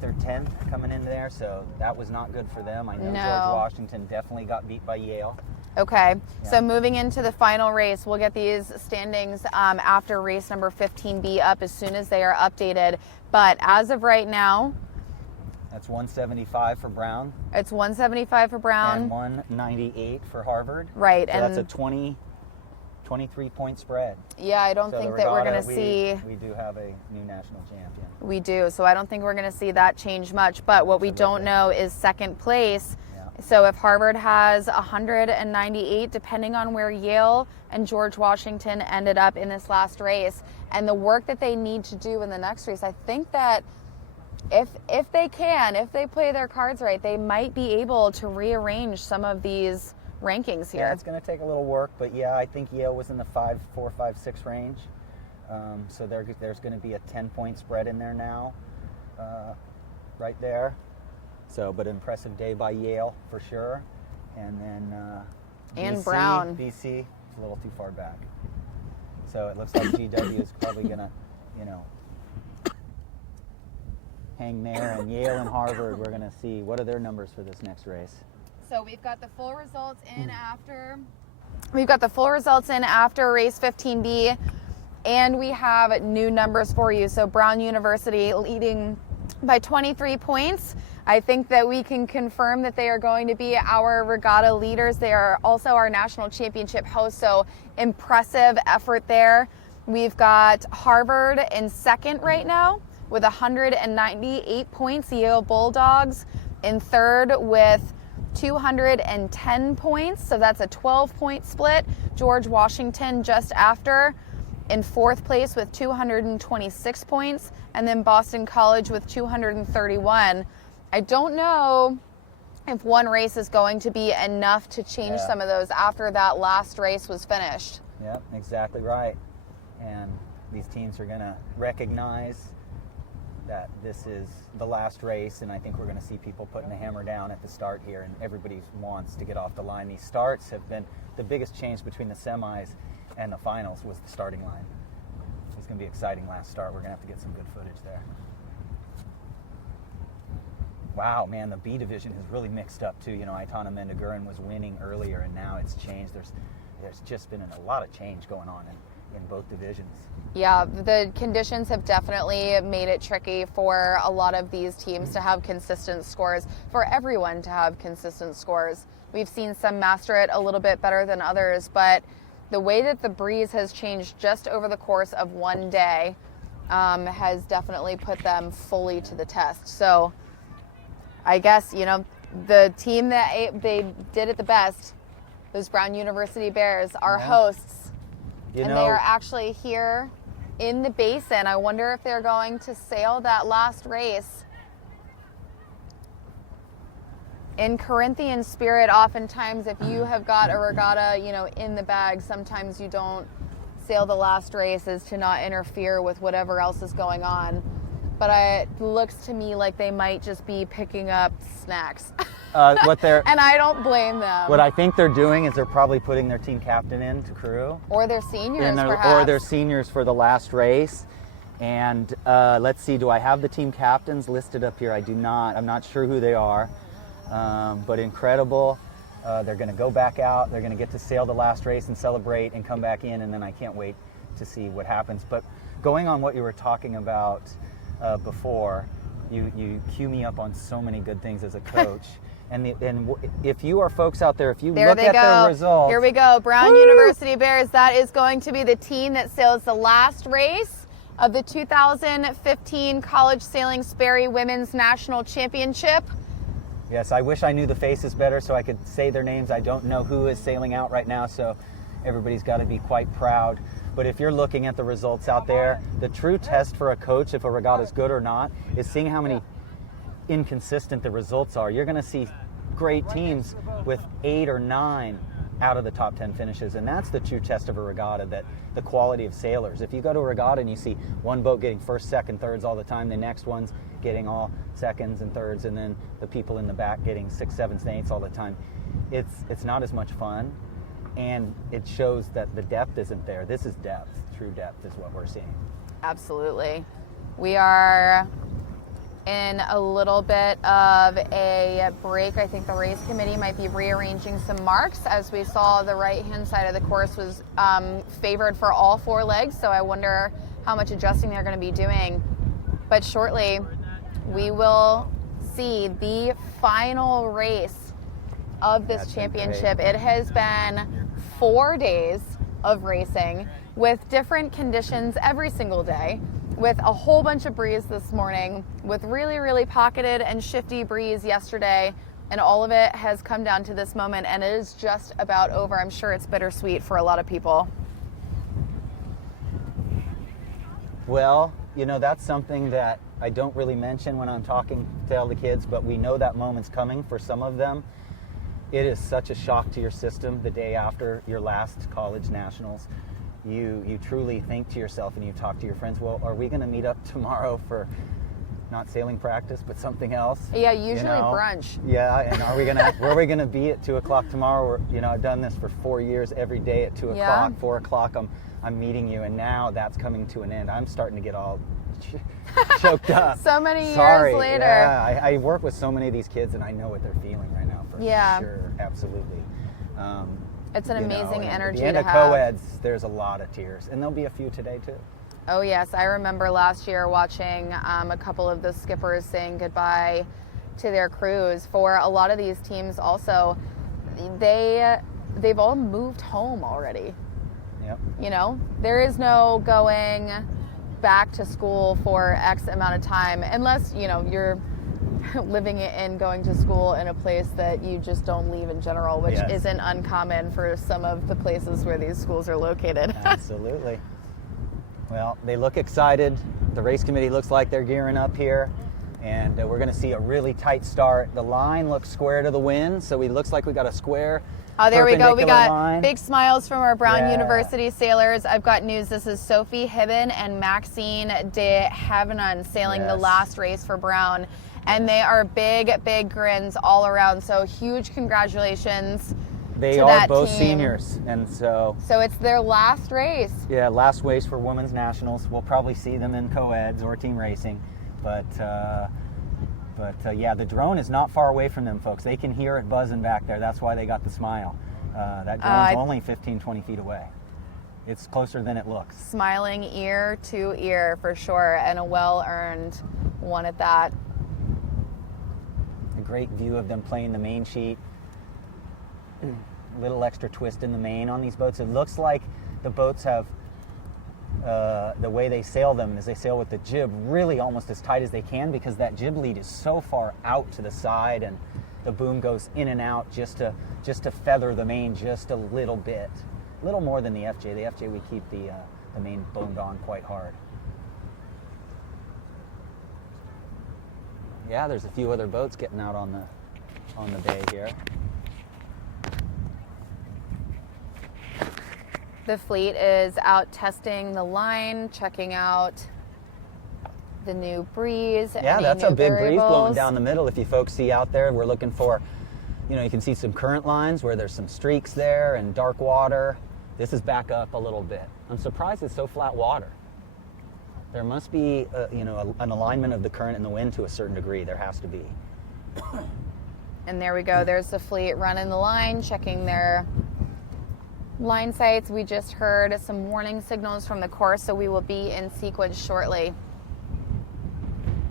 or 10th coming into there, so that was not good for them. I know George Washington definitely got beat by Yale. Okay, so moving into the final race, we'll get these standings after race number 15B up as soon as they are updated. But as of right now, that's 175 for Brown. It's 175 for Brown. And 198 for Harvard. Right. So and that's a 23-point spread. Yeah, I don't think that we're going to see... We do have a new national champion. We do, so I don't think we're going to see that change much. But what we don't know is second place. Yeah. So if Harvard has 198, depending on where Yale and George Washington ended up in this last race, and the work that they need to do in the next race, I think that if they play their cards right, they might be able to rearrange some of these rankings here. Yeah, it's going to take a little work, but yeah, I think Yale was in the 5, 4, 5, 6 range. So there's going to be a 10-point spread in there now, right there. So, but impressive day by Yale for sure. And then and Brown. BC is a little too far back. So it looks like GW is probably going to, hang there. And Yale and Harvard, we're going to see what are their numbers for this next race. So we've got the full results in after. We've got the full results in after race 15B, and we have new numbers for you. So Brown University leading by 23 points. I think that we can confirm that they are going to be our regatta leaders. They are also our national championship hosts, so impressive effort there. We've got Harvard in second right now with 198 points. Yale Bulldogs in third with 210 points, so that's a 12-point split. George Washington just after in fourth place with 226 points, and then Boston College with 231. I don't know if one race is going to be enough to change some of those after that last race was finished. Yep, exactly right. And these teams are going to recognize that this is the last race, and I think we're going to see people putting the hammer down at the start here, and everybody wants to get off the line. These starts have been the biggest change between the semis and the finals was the starting line. It's going to be an exciting last start. We're going to have to get some good footage there. wow, man, the B division has really mixed up too. You know, Aitana Mendeguren was winning earlier, and now it's changed. There's just been a lot of change going on in both divisions. Yeah, the conditions have definitely made it tricky for a lot of these teams to have consistent scores, for everyone to have consistent scores. We've seen some master it a little bit better than others, but the way that the breeze has changed just over the course of one day has definitely put them fully to the test. So I guess, you know, the team that they did it the best, those Brown University Bears, are hosts. You and know, they are actually here in the basin. I wonder if they're going to sail that last race. In Corinthian spirit, oftentimes if you have got a regatta, you know, in the bag, sometimes you don't sail the last race as to not interfere with whatever else is going on. But it looks to me like they might just be picking up snacks. And I don't blame them. What I think they're doing is they're probably putting their team captain in to crew. Or their seniors, perhaps. Or their seniors for the last race. And let's see, do I have the team captains listed up here? I do not. I'm not sure who they are. But incredible. They're going to go back out. They're going to get to sail the last race and celebrate and come back in. And then I can't wait to see what happens. But going on what you were talking about before, you cue me up on so many good things as a coach. And if you are folks out there, if you look at their results. Here we go. Brown University Bears. That is going to be the team that sails the last race of the 2015 College Sailing Sperry Women's National Championship. Yes, I wish I knew the faces better so I could say their names. I don't know who is sailing out right now, so everybody's got to be quite proud. But if you're looking at the results out there, the true test for a coach, if a regatta is good or not, is seeing how many inconsistent the results are. You're going to see great teams with 8 or 9 out of the top 10 finishes, and that's the true test of a regatta, that the quality of sailors. If you go to a regatta and you see one boat getting first, second, thirds all the time, the next one's getting all seconds and thirds, and then the people in the back getting 6, 7s, and 8s all the time, it's not as much fun, and it shows that the depth isn't there. This is depth. True depth is what we're seeing. Absolutely. We are in a little bit of a break. I think the race committee might be rearranging some marks. As we saw, the right-hand side of the course was favored for all 4 legs, so I wonder how much adjusting they're going to be doing. But shortly, we will see the final race of this championship. It has been 4 days of racing with different conditions every single day, with a whole bunch of breeze this morning, with really, really pocketed and shifty breeze yesterday, and all of it has come down to this moment, and it is just about over. I'm sure it's bittersweet for a lot of people. Well, you know, that's something that I don't really mention when I'm talking to all the kids, but we know that moment's coming for some of them. It is such a shock to your system the day after your last college nationals. You truly think to yourself and you talk to your friends, well, are we going to meet up tomorrow for not sailing practice, but something else? Yeah, usually brunch. Yeah, and where are we going to be at 2 o'clock tomorrow? I've done this for 4 years, every day at 2 o'clock, 4 o'clock, I'm meeting you, and now that's coming to an end. I'm starting to get all choked up. So many years later. Yeah, I work with so many of these kids, and I know what they're feeling right now for sure, absolutely. It's an amazing energy to have. At the end of co-eds, there's a lot of tears, and there'll be a few today too. Oh yes, I remember last year watching a couple of the skippers saying goodbye to their crews. For a lot of these teams also, they've all moved home already. Yep. You know, there is no going back to school for X amount of time, unless, you know, you're living and going to school in a place that you just don't leave in general, which isn't uncommon for some of the places where these schools are located. Absolutely. Well, they look excited. The race committee looks like they're gearing up here, and we're going to see a really tight start. The line looks square to the wind, so it looks like we got a square. Oh, there we go. We got line. Big smiles from our Brown University sailors. I've got news. This is Sophie Hibben and Maxine de Havenon sailing the last race for Brown. And they are big, big grins all around. So huge congratulations. They are both seniors, and so it's their last race. Yeah, last race for women's nationals. We'll probably see them in co-eds or team racing, but But yeah, the drone is not far away from them, folks. They can hear it buzzing back there. That's why they got the smile. That drone's only 15, 20 feet away. It's closer than it looks. Smiling ear to ear for sure, and a well-earned one at that. A great view of them playing the main sheet. A little extra twist in the main on these boats. It looks like the boats have, the way they sail them is they sail with the jib really almost as tight as they can, because that jib lead is so far out to the side, and the boom goes in and out just to feather the main just a little bit. A little more than the FJ. The FJ, we keep the main boned on quite hard. Yeah, there's a few other boats getting out on the bay here. The fleet is out testing the line, checking out the new breeze. Yeah, any that's new a big breeze blowing variables. down the middle. If you folks see out there, we're looking for, you can see some current lines where there's some streaks there and dark water. This is back up a little bit. I'm surprised it's so flat water. There must be, an alignment of the current and the wind to a certain degree. There has to be. And there we go. There's the fleet running the line, checking their line sights. We just heard some warning signals from the course, so we will be in sequence shortly.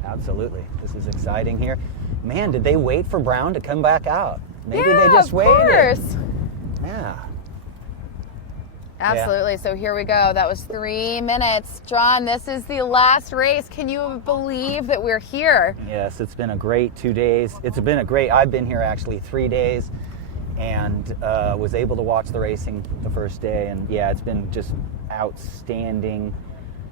Absolutely. This is exciting here. Man, did they wait for Brown to come back out? Maybe Yeah, they just of waited. course. Yeah. Absolutely. So here we go. That was 3 minutes. John, this is the last race. Can you believe that we're here? Yes, it's been a great 2 days. I've been here actually 3 days, and was able to watch the racing the first day. And yeah, it's been just outstanding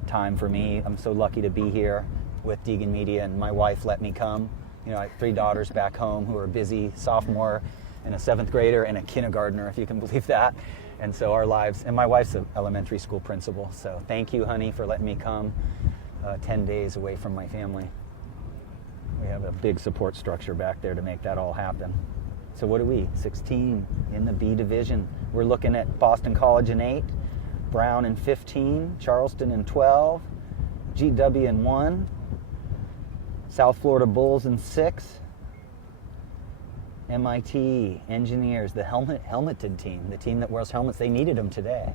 time for me. I'm so lucky to be here with Degan Media, and my wife let me come. I have 3 daughters back home who are busy, sophomore and a 7th grader and a kindergartner, if you can believe that. And so our lives, and my wife's an elementary school principal, so thank you, honey, for letting me come 10 days away from my family. We have a big support structure back there to make that all happen. So what are we? 16 in the B division. We're looking at Boston College in 8, Brown in 15, Charleston in 12, GW in 1, South Florida Bulls in 6, MIT Engineers, the helmeted team, the team that wears helmets. They needed them today.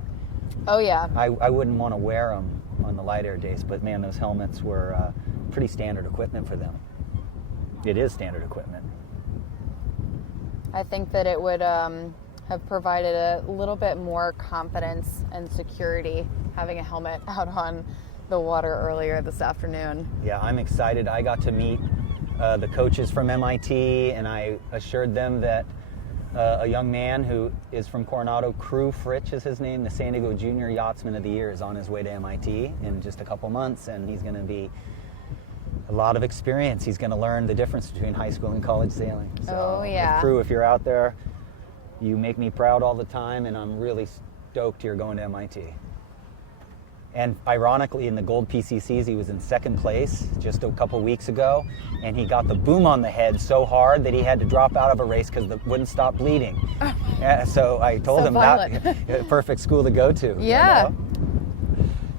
Oh, yeah. I wouldn't want to wear them on the light air days, but man, those helmets were pretty standard equipment for them. It is standard equipment. I think that it would have provided a little bit more confidence and security having a helmet out on the water earlier this afternoon. Yeah, I'm excited. I got to meet the coaches from MIT, and I assured them that a young man who is from Coronado, Crew Fritch is his name, the San Diego Junior Yachtsman of the Year, is on his way to MIT in just a couple months, and he's going to be a lot of experience. He's going to learn the difference between high school and college sailing. So, oh, yeah. Crew, if you're out there, you make me proud all the time, and I'm really stoked you're going to MIT. And ironically, in the Gold PCCs, he was in 2nd place just a couple weeks ago, and he got the boom on the head so hard that he had to drop out of a race because it wouldn't stop bleeding. So I told So him violent. that a perfect school to go to. Yeah.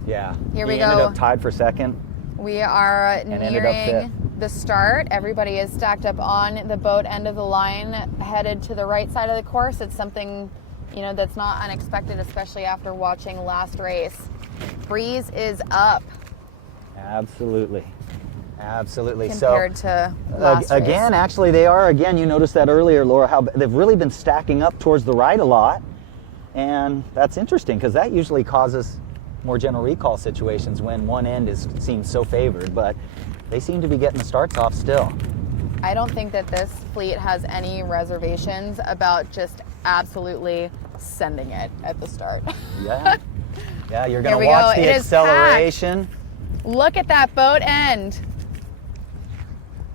Yeah. Here we he go. ended up tied for 2nd. We are ended up nearing the start. Everybody is stacked up on the boat end of the line, headed to the right side of the course. It's something, that's not unexpected, especially after watching last race. Breeze is up. Absolutely. Compared to last again, race. actually, they are. Again, you noticed that earlier, Laura, how they've really been stacking up towards the right a lot. And that's interesting because that usually causes more general recall situations when one end seems so favored. But they seem to be getting the starts off still. I don't think that this fleet has any reservations about just absolutely sending it at the start. Yeah. Yeah, you're going Here to we watch go. the It is acceleration. Look at that boat end.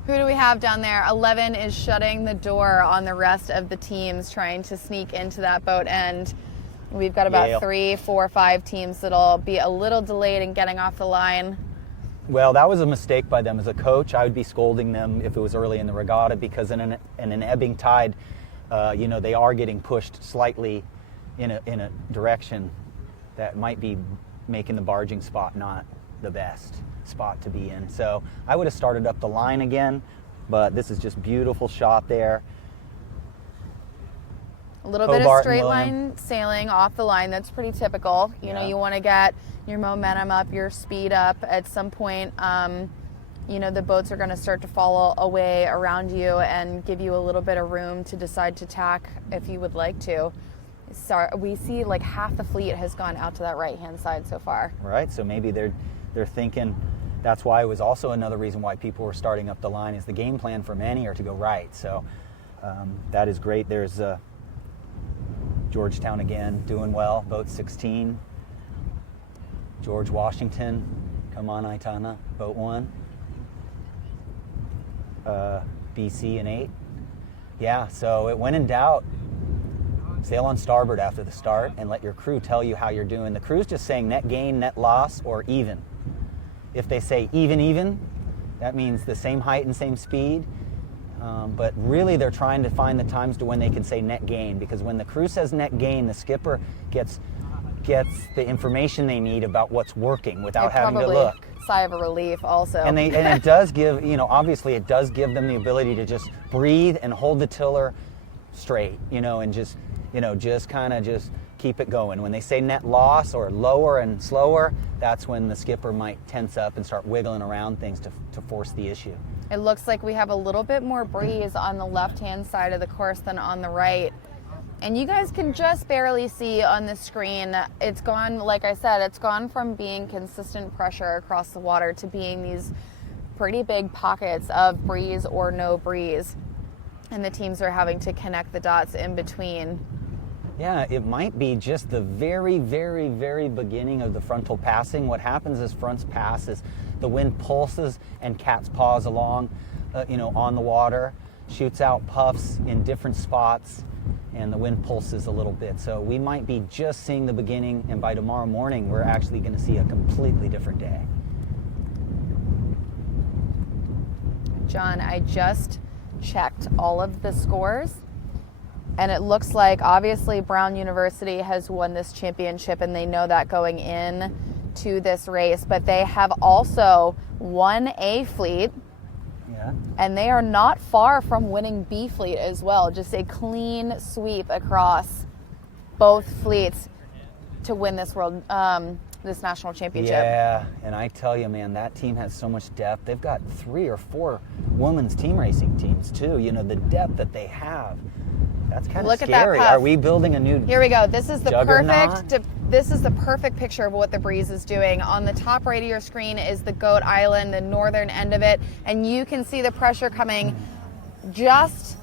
Who do we have down there? 11 is shutting the door on the rest of the teams trying to sneak into that boat end. We've got about Yale. 3, 4, 5 teams that'll be a little delayed in getting off the line. Well, that was a mistake by them. As a coach, I would be scolding them if it was early in the regatta, because in an ebbing tide, they are getting pushed slightly in a direction that might be making the barging spot not the best spot to be in. So I would have started up the line again, but this is just beautiful shot there. A little bit of Hobart and straight William. line sailing off the line. That's pretty typical. You know, Yeah. you want to get your momentum up, your speed up. At some point, you know, the boats are going to start to fall away around you and give you a little bit of room to decide to tack if you would like to. So we see like half the fleet has gone out to that right-hand side so far. Right, so maybe they're thinking, that's why it was also another reason why people were starting up the line, is the game plan for many are to go right. So that is great. There's Georgetown again doing well, boat 16. George Washington, come on Aitana, boat 1. BC and 8. Yeah, so it when in doubt, sail on starboard after the start and let your crew tell you how you're doing. The crew's just saying net gain, net loss, or even. If they say even, that means the same height and same speed. But really they're trying to find the times to when they can say net gain, because when the crew says net gain, the skipper gets the information they need about what's working without having to look. Sigh of a relief also. And it does give, you know, obviously it does give them the ability to just breathe and hold the tiller straight, you know, and just, you know, just kind of just keep it going. When they say net loss or lower and slower, that's when the skipper might tense up and start wiggling around things to force the issue. It looks like we have a little bit more breeze on the left-hand side of the course than on the right. And you guys can just barely see on the screen, it's gone, like I said, it's gone from being consistent pressure across the water to being these pretty big pockets of breeze or no breeze. And the teams are having to connect the dots in between. Yeah, it might be just the very, very, very beginning of the frontal passing. What happens is fronts pass is the wind pulses and cat's paws along, you know, on the water, shoots out puffs in different spots, and the wind pulses a little bit. So we might be just seeing the beginning, and by tomorrow morning, we're actually going to see a completely different day. John, I just checked all of the scores, and it looks like obviously Brown University has won this championship, and they know that going in to this race, but they have also won A fleet. Yeah. And they are not far from winning B fleet as well. Just a clean sweep across both fleets to win this this national championship. Yeah, and I tell you, man, that team has so much depth. They've got 3 or 4 women's team racing teams too. You know, the depth that they have. That's kind of Look scary. at that puff. Are we building a new Here we go. This is the juggernaut? perfect picture of what the breeze is doing. On the top right of your screen is the Goat Island, the northern end of it, and you can see the pressure coming just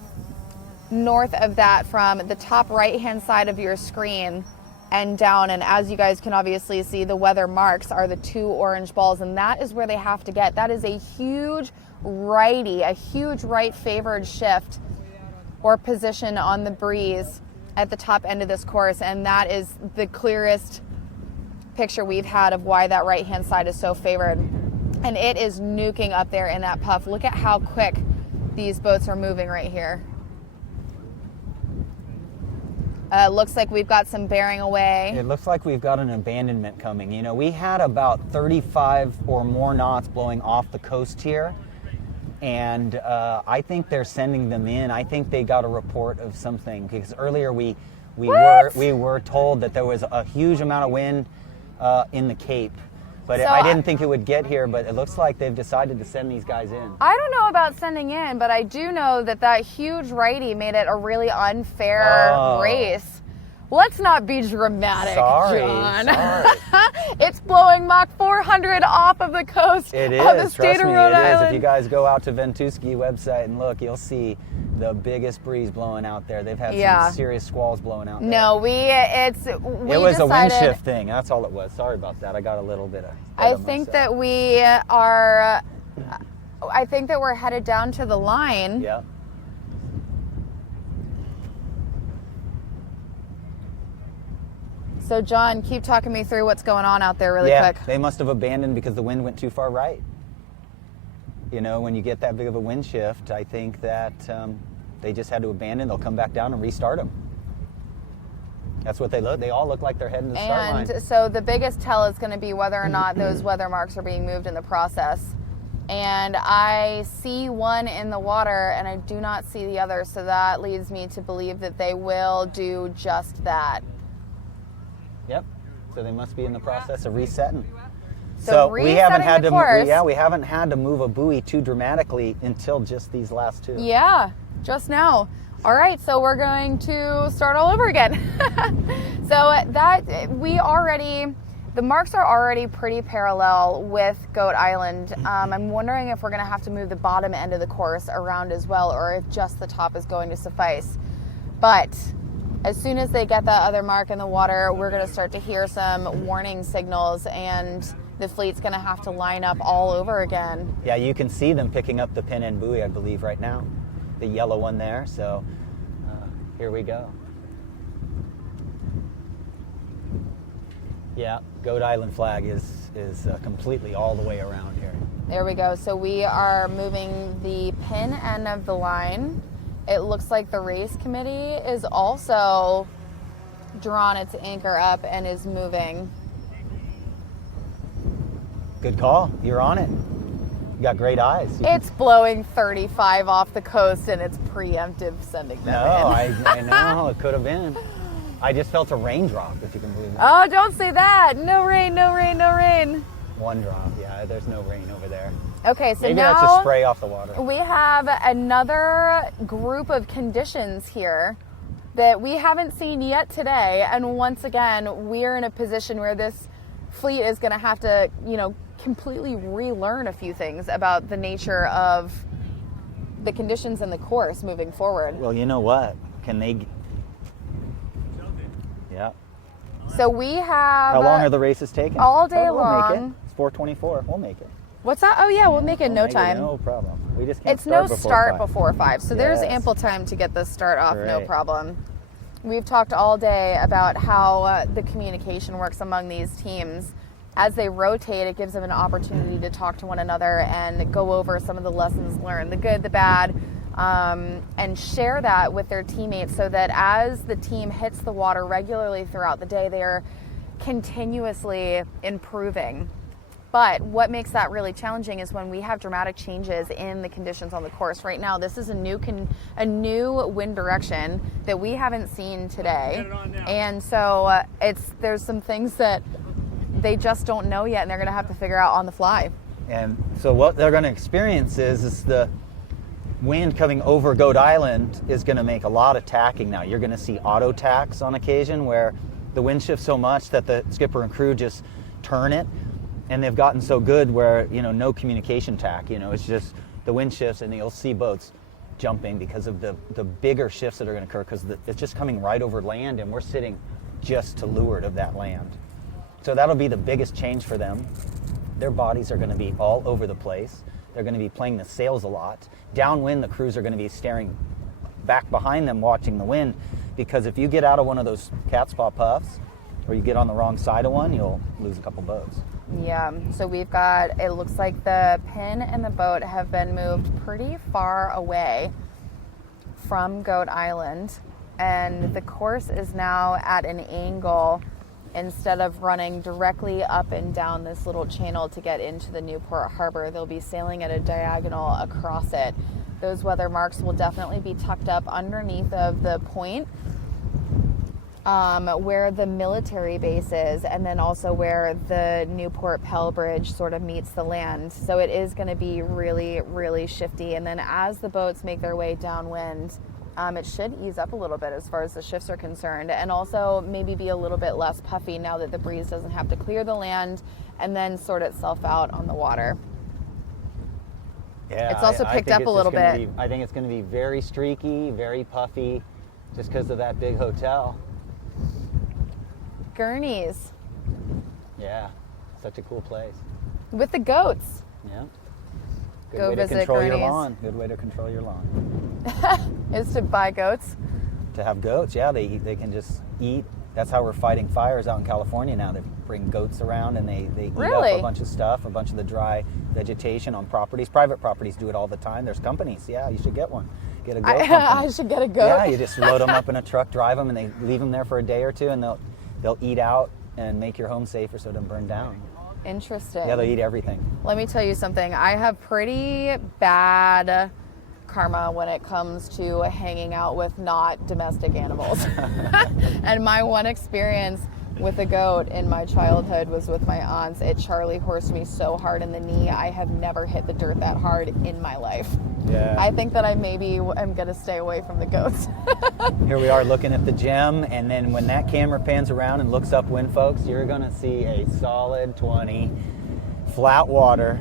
north of that from the top right-hand side of your screen and down. And as you guys can obviously see, the weather marks are the 2 orange balls, and that is where they have to get. That is a huge righty, a huge right-favored shift or position on the breeze at the top end of this course, and that is the clearest picture we've had of why that right-hand side is so favored. And it is nuking up there in that puff. Look at how quick these boats are moving right here. Looks like we've got some bearing away. It looks like we've got an abandonment coming. You know, we had about 35 or more knots blowing off the coast here, and I think they're sending them in. I think they got a report of something, because earlier we were told that there was a huge amount of wind in the Cape, but I didn't think it would get here. But it looks like they've decided to send these guys in. I don't know about sending in, but I do know that huge righty made it a really unfair race. Let's not be dramatic, John. Sorry. It's blowing Mach 400 off of the coast It is. of the state Trust of me, Rhode it Island. is. If you guys go out to Ventusky website and look, you'll see the biggest breeze blowing out there. They've had some serious squalls blowing out there. No, it was a wind shift thing. That's all it was. Sorry about that. I got a little bit of. I think that we are. I think that we're headed down to the line. Yeah. So, John, keep talking me through what's going on out there really quick. They must have abandoned because the wind went too far right. You know, when you get that big of a wind shift, I think that they just had to abandon. They'll come back down and restart them. That's what they look. They all look like they're heading to the start line. And so the biggest tell is going to be whether or not those weather marks are being moved in the process. and I see one in the water and I do not see the other, so that leads me to believe that they will do just that. Yep. So they must be in the process of resetting. So we haven't had the to course. we haven't had to move a buoy too dramatically until just these last two. Yeah, just now. All right, so we're going to start all over again. So the marks are already pretty parallel with Goat Island. I'm wondering if we're going to have to move the bottom end of the course around as well, or if just the top is going to suffice. But as soon as they get that other mark in the water, we're going to start to hear some warning signals, and the fleet's going to have to line up all over again. Yeah, you can see them picking up the pin end buoy, I believe, right now. The yellow one there. So here we go. Yeah, Goat Island flag is completely all the way around here. There we go. So we are moving the pin end of the line. It looks like the race committee is also drawn its anchor up and is moving. Good call. You're on it. You got great eyes. It's blowing 35 off the coast, and it's preemptive sending them in. I know. It could have been. I just felt a raindrop, if you can believe it. Oh, don't say that. No rain, no rain, no rain. One drop. Yeah, there's no rain over there. Okay, so maybe now that's just spray off the water. We have another group of conditions here that we haven't seen yet today. And once again, we're in a position where this fleet is going to have to, completely relearn a few things about the nature of the conditions in the course moving forward. Well, you know what? Can they... Yeah. So we have... How long are the races taking? All day we'll long. Make it. It's 4:24. We'll make it. What's that? Oh, yeah, we'll make it in no make time. It, no problem. We just can't It's no before start 5. before 5, so there's ample time to get this start off, no Great. problem. We've talked all day about how the communication works among these teams. As they rotate, it gives them an opportunity to talk to one another and go over some of the lessons learned, the good, the bad, and share that with their teammates so that as the team hits the water regularly throughout the day, they are continuously improving. But what makes that really challenging is when we have dramatic changes in the conditions on the course. Right now, this is a new wind direction that we haven't seen today, and so there's some things that they just don't know yet, and they're going to have to figure out on the fly. And so what they're going to experience is the wind coming over Goat Island is going to make a lot of tacking now. You're going to see auto tacks on occasion where the wind shifts so much that the skipper and crew just turn it, and they've gotten so good where, no communication tack. It's just the wind shifts and you'll see boats jumping because of the bigger shifts that are going to occur because it's just coming right over land and we're sitting just to leeward of that land. So that'll be the biggest change for them. Their bodies are going to be all over the place. They're going to be playing the sails a lot. Downwind, the crews are going to be staring back behind them watching the wind because if you get out of one of those cat's paw puffs or you get on the wrong side of one, you'll lose a couple boats. Yeah, so we've got, it looks like the pin and the boat have been moved pretty far away from Goat Island, and the course is now at an angle. Instead of running directly up and down this little channel to get into the Newport Harbor, they'll be sailing at a diagonal across it. Those weather marks will definitely be tucked up underneath of the point where the military base is, and then also where the Newport Pell Bridge sort of meets the land. So it is going to be really, really shifty. And then as the boats make their way downwind, it should ease up a little bit as far as the shifts are concerned, and also maybe be a little bit less puffy now that the breeze doesn't have to clear the land and then sort itself out on the water. Yeah, it's also picked up a little bit. I think it's going to be very streaky, very puffy, just because of that big hotel. Gurneys. Yeah, such a cool place. With the goats. Yeah. Good Go way to visit control your Gurneys. lawn. Good way to control your lawn. Is to buy goats. To have goats, yeah, they can just eat. That's how we're fighting fires out in California now. They bring goats around and they eat Really? up a bunch of stuff, a bunch of the dry vegetation on properties. Private properties do it all the time. There's companies. Yeah, you should get one. Get a goat company. I should get a goat. Yeah, you just load them up in a truck, drive them, and they leave them there for a day or two, and they'll eat out and make your home safer so it doesn't burn down. Interesting. Yeah, they eat everything. Let me tell you something. I have pretty bad karma when it comes to hanging out with not domestic animals. And my one experience with a goat in my childhood was with my aunts. It Charlie horsed me so hard in the knee. I have never hit the dirt that hard in my life. Yeah. I think that I maybe am going to stay away from the goats. Here we are looking at the gem, and then when that camera pans around and looks upwind, folks, you're going to see a solid 20. Flat water,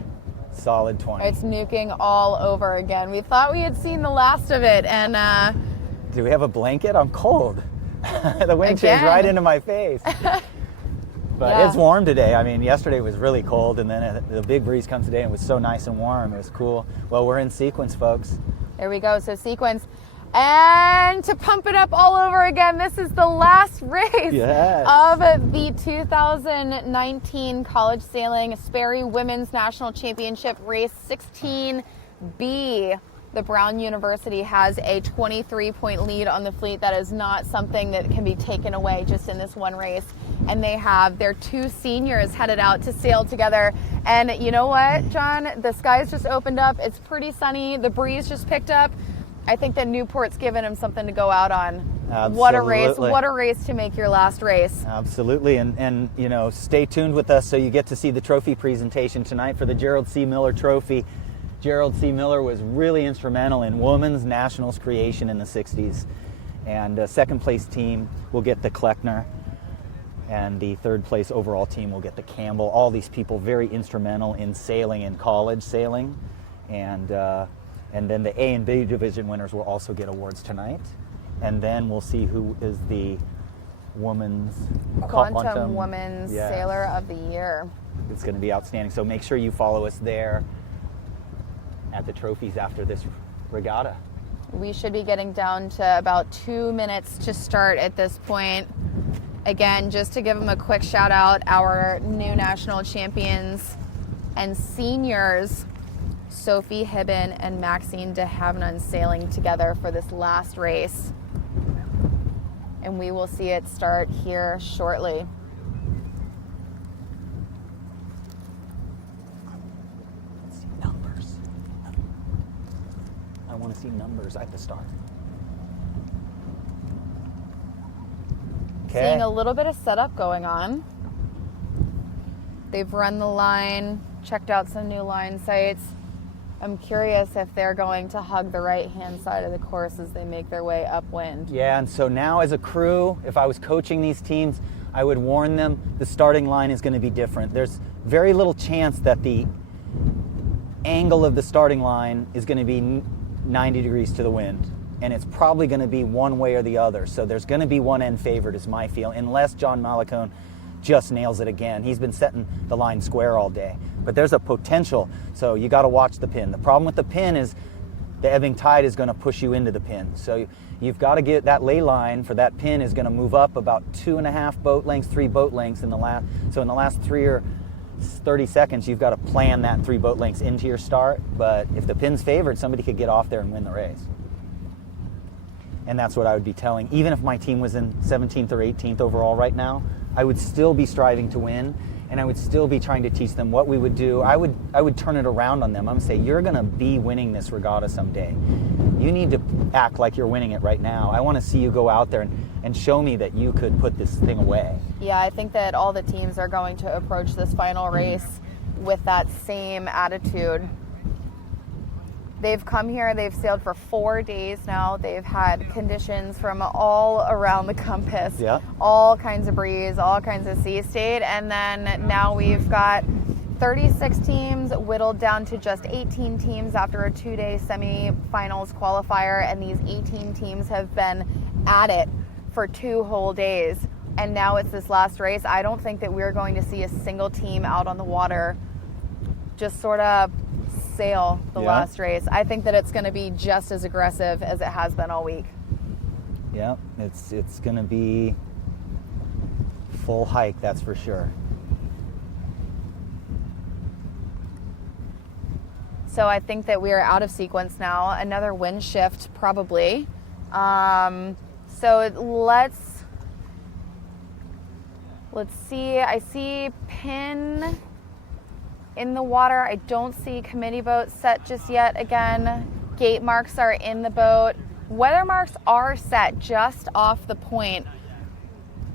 solid 20. It's nuking all over again. We thought we had seen the last of it, and do we have a blanket? I'm cold. The wind changed right into my face. But Yeah. It's warm today. I mean, yesterday was really cold, and then the big breeze comes today and it was so nice and warm. It was cool. Well, we're in sequence, folks. there we go. So sequence. And to pump it up all over again, this is the last race Yes. of the 2019 College Sailing Sperry Women's National Championship Race 16B. The Brown University has a 23-point lead on the fleet. That is not something that can be taken away just in this one race. And they have their 2 seniors headed out to sail together. And you know what, John? The skies just opened up. It's pretty sunny. The breeze just picked up. I think that Newport's given him something to go out on. Absolutely. What a race. What a race to make your last race. Absolutely. And you know, stay tuned with us so you get to see the trophy presentation tonight for the Gerald C. Miller Trophy. Gerald C. Miller was really instrumental in women's nationals creation in the 60s. And second place team will get the Kleckner, and the third place overall team will get the Campbell. All these people very instrumental in sailing, in college sailing. And then the A and B division winners will also get awards tonight. And then we'll see who is the women's Quantum Women's Yes. Sailor of the Year. It's going to be outstanding. So make sure you follow us there at the trophies after this regatta. We should be getting down to about 2 minutes to start at this point. Again, just to give them a quick shout out, our new national champions and seniors, Sophie Hibben and Maxine de Havenon, sailing together for this last race. And we will see it start here shortly. Let's see numbers. I want to see numbers at the start. Okay. Seeing a little bit of setup going on. They've run the line, checked out some new line sites. I'm curious if they're going to hug the right-hand side of the course as they make their way upwind. Yeah, and so now as a crew, if I was coaching these teams, I would warn them the starting line is going to be different. There's very little chance that the angle of the starting line is going to be 90 degrees to the wind. And it's probably going to be one way or the other. So there's going to be one end favored is my feel, unless John Malacone just nails it again. He's been setting the line square all day. But there's a potential, so you got to watch the pin. The problem with the pin is the ebbing tide is going to push you into the pin. So you've got to get that lay line for that pin is going to move up about 2.5 boat lengths, 3 boat lengths in the last. So in the last 3 or 30 seconds, you've got to plan that 3 boat lengths into your start. But if the pin's favored, somebody could get off there and win the race. And that's what I would be telling. Even if my team was in 17th or 18th overall right now, I would still be striving to win, and I would still be trying to teach them what we would do. I would turn it around on them. I'm going to say, you're going to be winning this regatta someday. You need to act like you're winning it right now. I want to see you go out there and show me that you could put this thing away. Yeah, I think that all the teams are going to approach this final race with that same attitude. They've come here, they've sailed for 4 days now. They've had conditions from all around the compass. Yeah. All kinds of breeze, all kinds of sea state. And then now we've got 36 teams whittled down to just 18 teams after a 2-day semifinals qualifier. And these 18 teams have been at it for 2 whole days. And now it's this last race. I don't think that we're going to see a single team out on the water just sort of sail the last race. I think that it's going to be just as aggressive as it has been all week. Yeah, it's going to be full hike, that's for sure. So I think that we are out of sequence now. Another wind shift probably. So let's see. I see pin in the water. I don't see committee boats set just yet. Again, gate marks are in the boat. Weather marks are set just off the point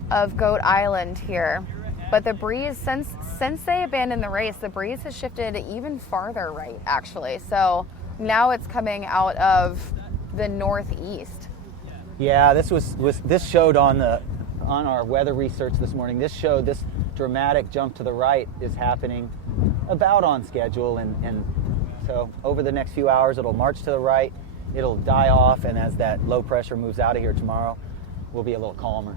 of Goat Island here. But the breeze, since they abandoned the race, the breeze has shifted even farther right, actually. So now it's coming out of the northeast. Yeah, this showed on our weather research this morning. This showed this dramatic jump to the right is happening about on schedule, and so over the next few hours it'll march to the right, it'll die off, and as that low pressure moves out of here tomorrow, we'll be a little calmer.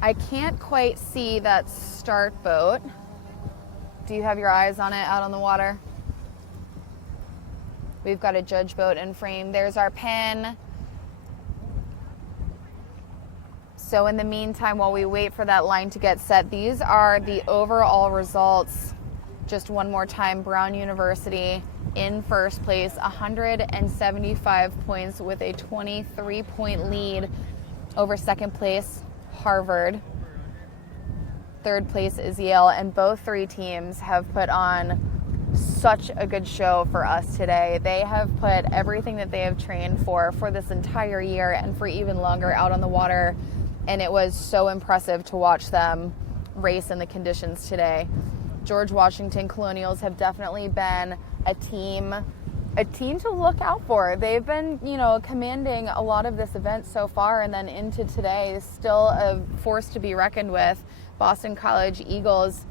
I can't quite see that start boat. Do you have your eyes on it out on the water? We've got a judge boat in frame. There's our pin. So in the meantime, while we wait for that line to get set, these are the overall results. Just one more time, Brown University in first place, 175 points with a 23-point lead over second place, Harvard. Third place is Yale, and both three teams have put on such a good show for us today. They have put everything that they have trained for this entire year and for even longer out on the water, and it was so impressive to watch them race in the conditions today. George Washington Colonials have definitely been a team to look out for. They've been, commanding a lot of this event so far, and then into today, still a force to be reckoned with. Boston College Eagles,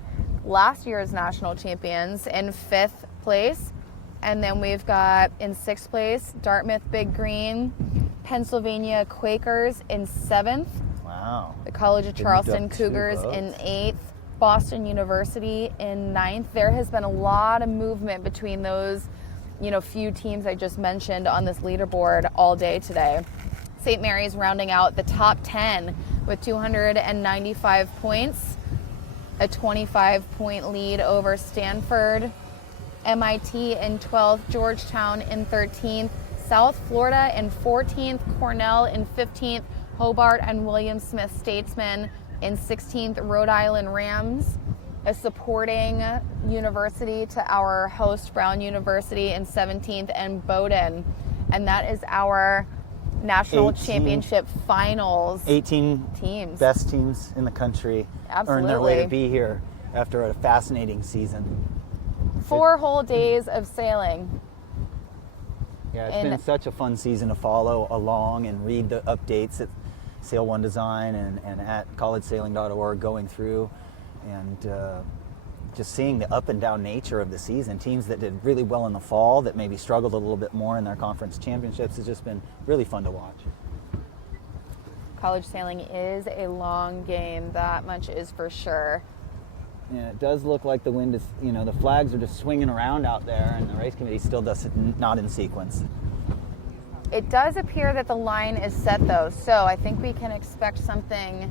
last year's national champions, in 5th place. And then we've got in 6th place, Dartmouth Big Green, Pennsylvania Quakers in 7th. Wow. The College of Charleston Cougars in 8th. Boston University in 9th. There has been a lot of movement between those, few teams I just mentioned on this leaderboard all day today. St. Mary's rounding out the top 10 with 295 points, a 25-point lead over Stanford. MIT in 12th, Georgetown in 13th, South Florida in 14th, Cornell in 15th, Hobart and William Smith Statesmen in 16th, Rhode Island Rams, a supporting university to our host Brown University in 17th, and Bowdoin. And that is our national championship finals. 18 teams, best teams in the country, earned their way to be here after a fascinating season. 4 whole days of sailing. Yeah, it's been such a fun season to follow along and read the updates at Sail One Design and at collegesailing.org going through, and just seeing the up and down nature of the season. Teams that did really well in the fall that maybe struggled a little bit more in their conference championships has just been really fun to watch. College sailing is a long game, that much is for sure. Yeah, it does look like the wind is, the flags are just swinging around out there, and the race committee still does not in sequence. It does appear that the line is set though, so I think we can expect something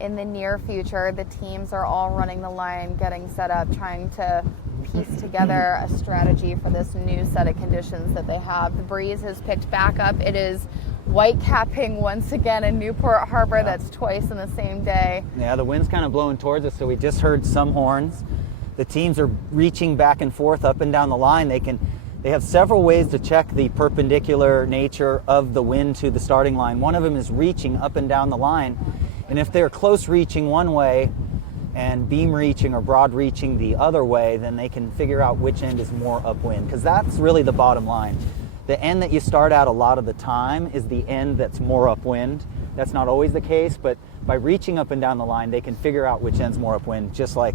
in the near future. The teams are all running the line, getting set up, trying to piece together a strategy for this new set of conditions that they have. The breeze has picked back up. It is white capping once again in Newport Harbor. That's twice in the same day. Yeah, the wind's kind of blowing towards us, so we just heard some horns. The teams are reaching back and forth up and down the line. They have several ways to check the perpendicular nature of the wind to the starting line. One of them is reaching up and down the line. And if they're close reaching one way and beam reaching or broad reaching the other way, then they can figure out which end is more upwind, because that's really the bottom line. The end that you start at a lot of the time is the end that's more upwind. That's not always the case, but by reaching up and down the line, they can figure out which end's more upwind, just like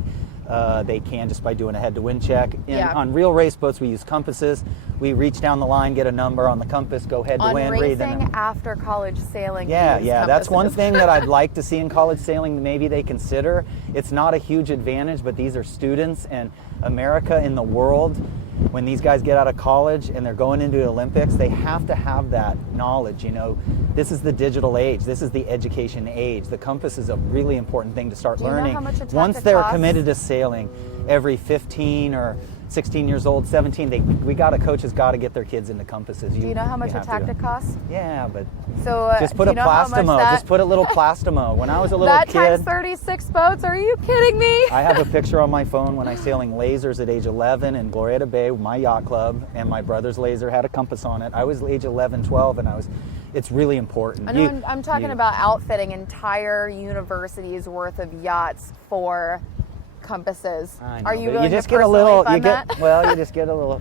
they can just by doing a head-to-wind check. On real race boats, we use compasses. We reach down the line, get a number on the compass, go head-to-wind, read the number. After college sailing. Yeah, that's one thing that I'd like to see in college sailing. Maybe they consider. It's not a huge advantage, but these are students, and America in the world, when these guys get out of college and they're going into the Olympics, they have to have that knowledge. This is the digital age. This is the education age. The compass is a really important thing to start learning. Know how much a once they're committed to sailing every 15 or 16 years old, 17. Coaches got to get their kids into compasses. Do you know how much a have to tactic costs? Yeah, but So just put do a you know how much plastimo. that- Just put a little plastimo. When I was a little that kid, times 36 boats? Are you kidding me? I have a picture on my phone when I sailing lasers at age 11 in Glorieta Bay with my yacht club, and my brother's laser had a compass on it. I was age 11, 12, and it's really important. I know I'm talking about outfitting entire universities worth of yachts for compasses. I know, Are you but willing just to get a personally little, fund that? you just get a little,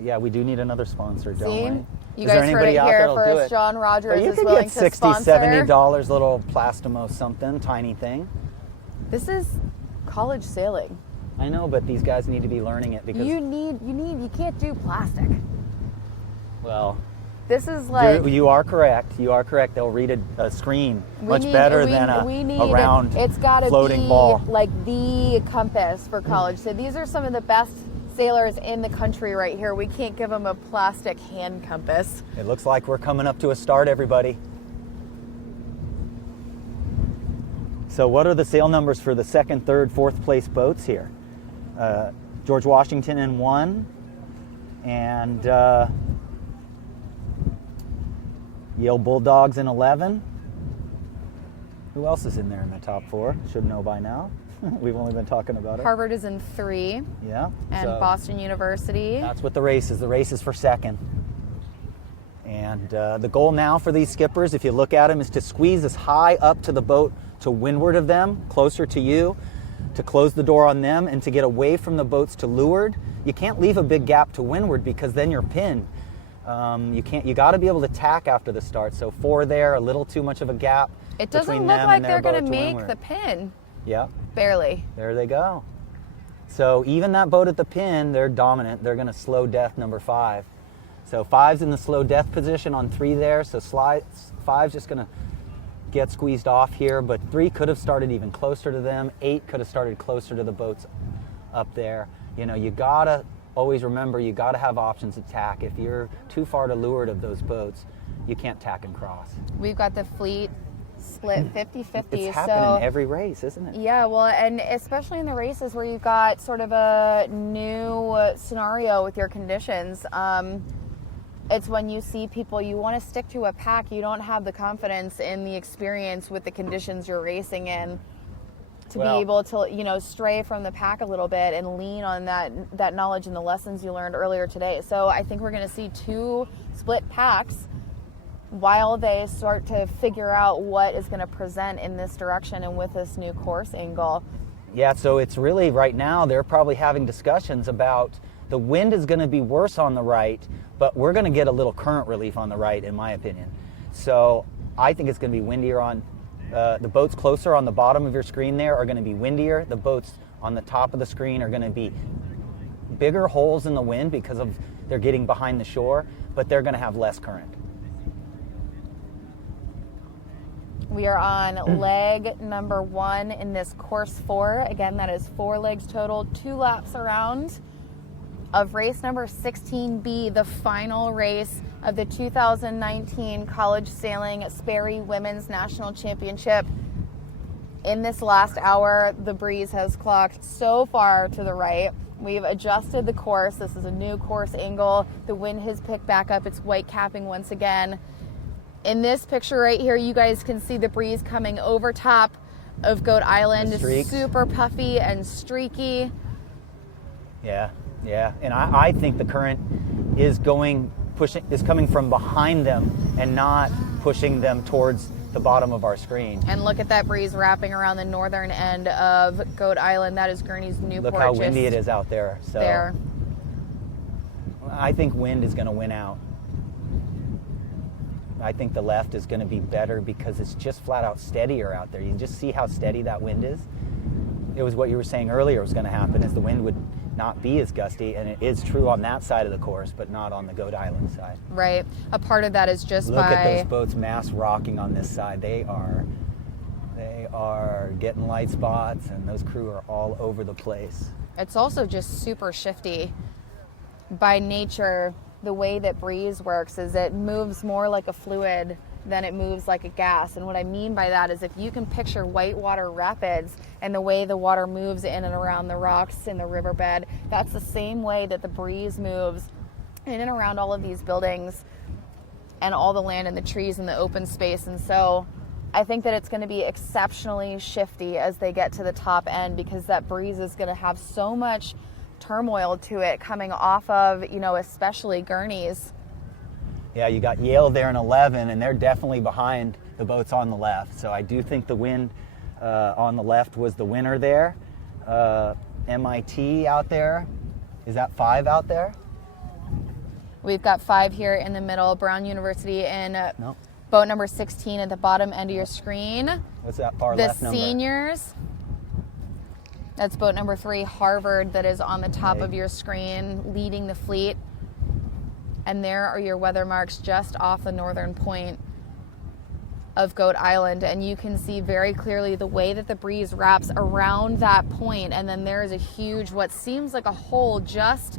yeah, we do need another sponsor, don't See? we? You Is there guys heard anybody it out there here that'll do first. it? John Rogers But you is could willing get to $60, sponsor. $70 little plastimo something, tiny thing. This is college sailing. I know, but these guys need to be learning it because, You can't do plastic. well, This is like you are correct. You are correct. They'll read a screen much we better need, than we need, a round it's gotta floating be ball. like the compass for college. So these are some of the best sailors in the country right here. We can't give them a plastic hand compass. It looks like we're coming up to a start, everybody. So what are the sail numbers for the second, third, fourth place boats here? George Washington in 1, and Yale Bulldogs in 11. Who else is in there in the top 4? Should know by now. We've only been talking about it. Harvard is in 3, Yeah. and so Boston University. that's what the race is. The race is for second. And the goal now for these skippers, if you look at them, is to squeeze as high up to the boat to windward of them, closer to you, to close the door on them, and to get away from the boats to leeward. You can't leave a big gap to windward because then you're pinned. You got to be able to tack after the start. So 4 there, a little too much of a gap. It doesn't between look them like and their they're going boat to make windward. the pin. Yeah, Barely. there they go. So even that boat at the pin, they're dominant. They're going to slow death number 5. So 5's in the slow death position on 3 there. So 5's just going to get squeezed off here, but 3 could have started even closer to them. 8 could have started closer to the boats up there. You know, you gotta always remember, you gotta have options to tack. If you're too far to leeward of those boats, you can't tack and cross. We've got the fleet split 50-50. It's happening in every race, isn't it? Yeah, well, and especially in the races where you've got sort of a new scenario with your conditions. It's when you see people, you want to stick to a pack, you don't have the confidence in the experience with the conditions you're racing in to be able to, stray from the pack a little bit and lean on that knowledge and the lessons you learned earlier today. So I think we're going to see 2 split packs while they start to figure out what is going to present in this direction and with this new course angle. Yeah, so it's really right now they're probably having discussions about the wind is going to be worse on the right, but we're going to get a little current relief on the right, in my opinion. So I think it's going to be windier on the boats closer on the bottom of your screen there are going to be windier. The boats on the top of the screen are going to be bigger holes in the wind because of they're getting behind the shore, but they're going to have less current. We are on leg number 1 in this course 4. Again, that is 4 legs total, 2 laps around of race number 16B, the final race of the 2019 College Sailing Sperry Women's National Championship. In this last hour, the breeze has clocked so far to the right. We've adjusted the course. This is a new course angle. The wind has picked back up. It's white capping once again. In this picture right here, you guys can see the breeze coming over top of Goat Island. Super puffy and streaky. Yeah, and I think the current is coming from behind them and not pushing them towards the bottom of our screen. And look at that breeze wrapping around the northern end of Goat Island. That is Gurney's Newport. Look how windy it is out there. So there. I think wind is going to win out. I think the left is going to be better because it's just flat out steadier out there. You can just see how steady that wind is. It was what you were saying earlier was going to happen, is the wind would not be as gusty, and it is true on that side of the course, but not on the Goat Island side. Right. A part of that is just Look at those boats mass rocking on this side. They are getting light spots, and those crew are all over the place. It's also just super shifty. By nature, the way that breeze works is it moves more like a fluid then it moves like a gas. And what I mean by that is if you can picture whitewater rapids and the way the water moves in and around the rocks in the riverbed, that's the same way that the breeze moves in and around all of these buildings and all the land and the trees and the open space. And so I think that it's going to be exceptionally shifty as they get to the top end, because that breeze is going to have so much turmoil to it coming off of, especially Gurney's. Yeah, you got Yale there in 11, and they're definitely behind the boats on the left. So I do think the wind on the left was the winner there. MIT out there, is that 5 out there? We've got 5 here in the middle. Brown University in No. boat number 16 at the bottom end of your screen. What's that far The left number? seniors. That's boat number 3, Harvard, that is on the top Okay. of your screen, leading the fleet. And there are your weather marks just off the northern point of Goat Island. And you can see very clearly the way that the breeze wraps around that point. And then there is a huge, what seems like a hole just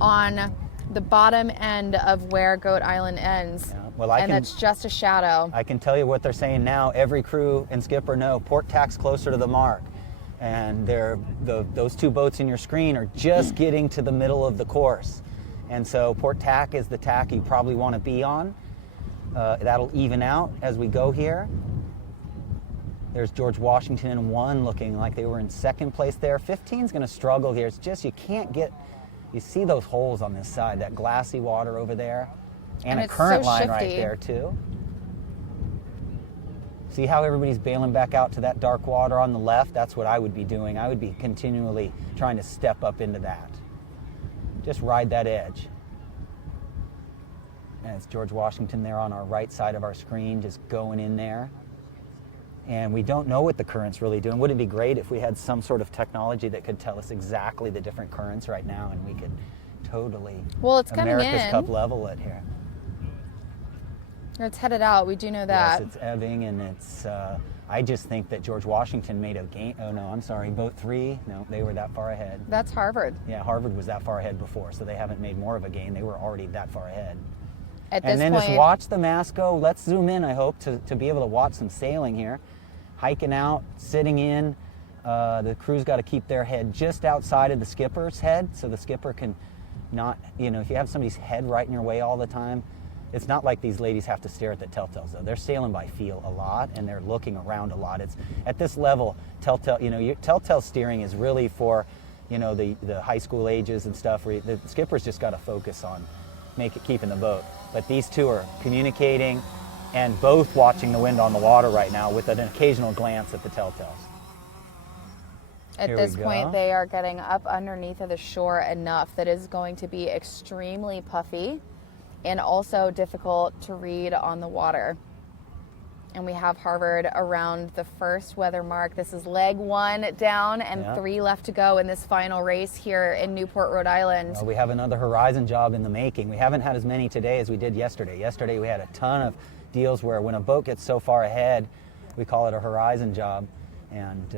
on the bottom end of where Goat Island ends. Yeah, well, and that's just a shadow. I can tell you what they're saying now. Every crew and skipper know port tack's closer to the mark. And those 2 boats in your screen are just getting to the middle of the course. And so port tack is the tack you probably want to be on. That'll even out as we go here. There's George Washington in 1, looking like they were in 2nd place there. 15's going to struggle here. It's just you can't get, you see those holes on this side, that glassy water over there, and a it's current so line shifty. right there too. See how everybody's bailing back out to that dark water on the left? That's what I would be doing. I would be continually trying to step up into that. Just ride that edge. And it's George Washington there on our right side of our screen, just going in there. And we don't know what the current's really doing. Wouldn't it be great if we had some sort of technology that could tell us exactly the different currents right now, and we could totally Well, it's coming America's in. Cup level it here. It's headed out. We do know that. Yes, it's ebbing, and it's. I just think that George Washington made a gain. Oh no, I'm sorry. Boat 3. No, they were that far ahead. That's Harvard. Yeah, Harvard was that far ahead before, so they haven't made more of a gain. They were already that far ahead. At this And then point, just watch the mast go. Let's zoom in, I hope, to be able to watch some sailing here. Hiking out, sitting in. The crew's got to keep their head just outside of the skipper's head, so the skipper can not, if you have somebody's head right in your way all the time, it's not like these ladies have to stare at the telltales, though. They're sailing by feel a lot, and they're looking around a lot. It's at this level, telltale steering is really for, the high school ages and stuff, where the skipper's just got to focus on keeping the boat. But these 2 are communicating and both watching the wind on the water right now with an occasional glance at the telltales. at Here this we point, go. they are getting up underneath of the shore enough that is going to be extremely puffy and also difficult to read on the water. And we have Harvard around the first weather mark. This is leg 1 down and 3 left to go in this final race here in Newport, Rhode Island. We have another horizon job in the making. We haven't had as many today as we did yesterday. Yesterday we had a ton of deals where when a boat gets so far ahead, we call it a horizon job. And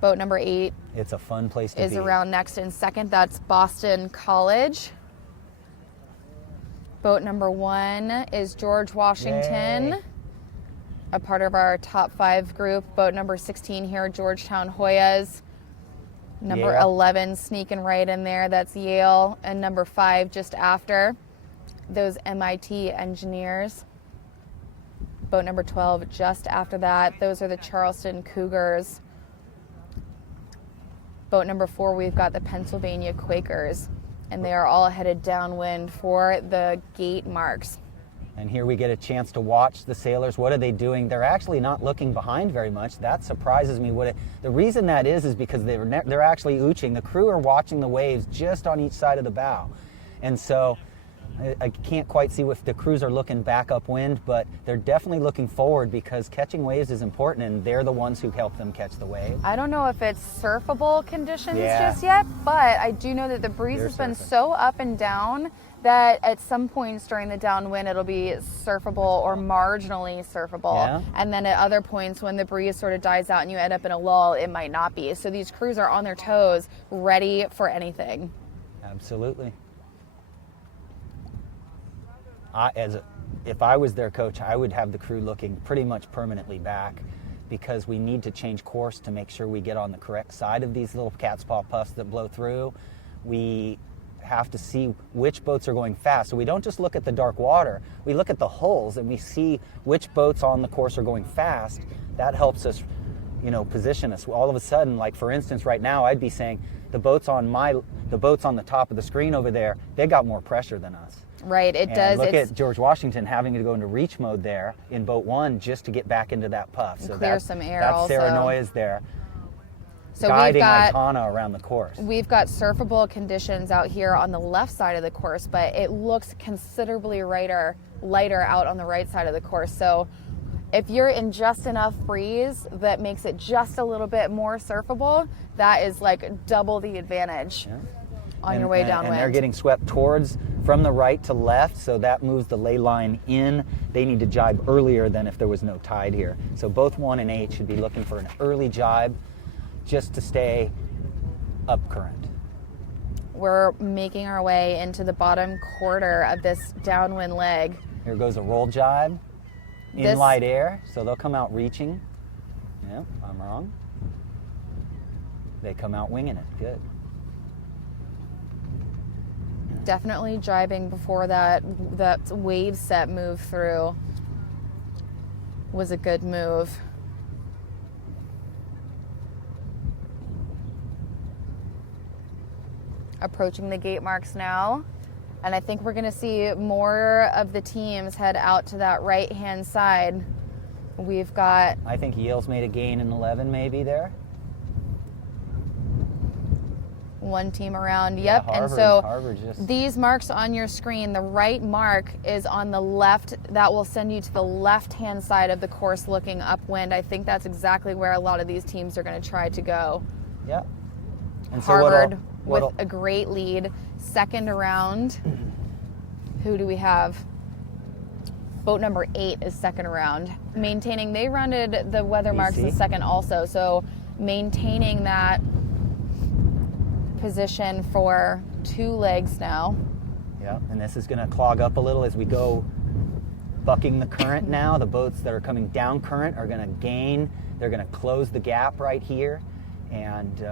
Boat number 8 it's a fun place to be. is around next in second. That's Boston College. Boat number 1 is George Washington. Yay. A part of our top 5 group. Boat number 16 here, Georgetown Hoyas. Number Yale. 11 sneaking right in there, that's Yale. And number 5 just after, those MIT engineers. Boat number 12 just after that, those are the Charleston Cougars. Boat number 4, we've got the Pennsylvania Quakers. And they are all headed downwind for the gate marks. And here we get a chance to watch the sailors. What are they doing? They're actually not looking behind very much. That surprises me. The reason that is because they're actually ooching. The crew are watching the waves just on each side of the bow. And so I can't quite see if the crews are looking back upwind, but they're definitely looking forward because catching waves is important, and they're the ones who help them catch the wave. I don't know if it's surfable conditions Yeah. just yet, but I do know that the breeze You're has been surfing. so up and down that at some points during the downwind it'll be surfable or marginally surfable. Yeah. And then at other points when the breeze sort of dies out and you end up in a lull, it might not be. So these crews are on their toes, ready for anything. Absolutely. if I was their coach, I would have the crew looking pretty much permanently back, because we need to change course to make sure we get on the correct side of these little cat's paw puffs that blow through. We have to see which boats are going fast. So we don't just look at the dark water, we look at the hulls and we see which boats on the course are going fast. That helps us, position us. All of a sudden, like for instance, right now, I'd be saying the boats on the top of the screen over there, they got more pressure than us. Right, it and does. Look at George Washington having to go into reach mode there in boat 1 just to get back into that puff. So clear some air that's also. Sarah Noyes there, so guiding Itana around the course. We've got surfable conditions out here on the left side of the course, but it looks considerably lighter out on the right side of the course. So if you're in just enough breeze that makes it just a little bit more surfable, that is like double the advantage on your way downwind. And they're getting swept from the right to left, so that moves the ley line in. They need to jibe earlier than if there was no tide here. So both 1 and 8 should be looking for an early jibe just to stay up current. We're making our way into the bottom quarter of this downwind leg. Here goes a roll jibe in light air, so they'll come out reaching. Yeah, I'm wrong. They come out winging it. Good. Definitely jibing before that wave set move through was a good move. Approaching the gate marks now, and I think we're going to see more of the teams head out to that right-hand side. We've got... I think Yale's made a gain in 11 maybe there. One team around, yeah, yep. Harvard, and so Harvard just... these marks on your screen, the right mark is on the left. That will send you to the left-hand side of the course looking upwind. I think that's exactly where a lot of these teams are going to try to go. Yep. And Harvard so with a great lead. Second around, who do we have? Boat number 8 is second around. Maintaining, they rounded the weather marks in second also, so maintaining that position for 2 legs now. Yeah, and this is going to clog up a little as we go bucking the current now. The boats that are coming down current are going to gain. They're going to close the gap right here, and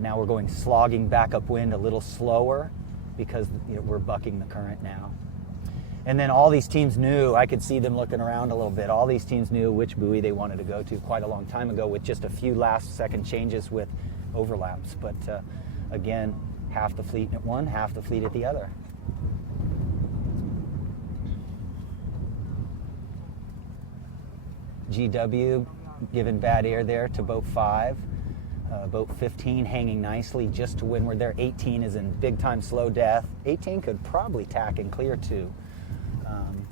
now we're going slogging back upwind a little slower because we're bucking the current now. And then all these teams knew, I could see them looking around a little bit, all these teams knew which buoy they wanted to go to quite a long time ago with just a few last second changes with overlaps. But again, half the fleet at one, half the fleet at the other. GW giving bad air there to boat 5. Boat 15 hanging nicely just to windward there. 18 is in big time slow death. 18 could probably tack and clear 2.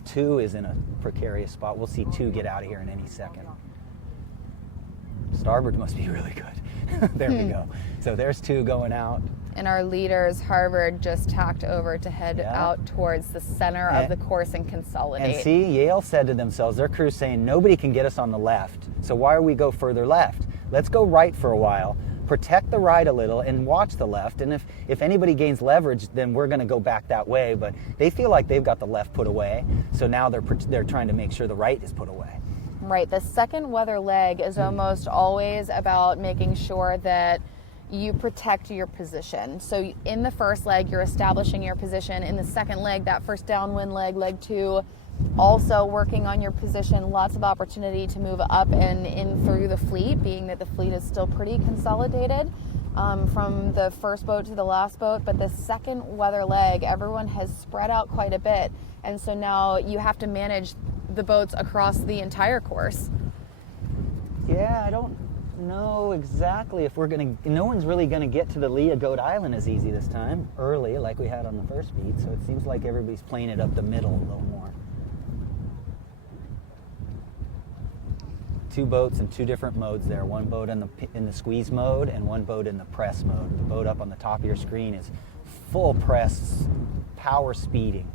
2 is in a precarious spot. We'll see 2 get out of here in any second. Starboard must be really good. There we go. So there's 2 going out. And our leaders, Harvard, just tacked over to head out towards the center of the course and consolidate. And see, Yale said to themselves, their crew's saying, nobody can get us on the left. So why are we go further left? Let's go right for a while, protect the right a little, and watch the left. And if anybody gains leverage, then we're going to go back that way. But they feel like they've got the left put away, so now they're trying to make sure the right is put away. Right. The second weather leg is almost always about making sure that you protect your position. So in the first leg, you're establishing your position. In the second leg, that first downwind leg, leg 2, also working on your position. Lots of opportunity to move up and in through the fleet, being that the fleet is still pretty consolidated from the first boat to the last boat. But the second weather leg, everyone has spread out quite a bit. And so now you have to manage the boats across the entire course. Yeah, I don't know exactly if we're going to... No one's really going to get to the lee of Goat Island as easy this time, early, like we had on the first beat. So it seems like everybody's playing it up the middle a little more. 2 boats in 2 different modes there. One boat in the squeeze mode and one boat in the press mode. The boat up on the top of your screen is full press, power speeding.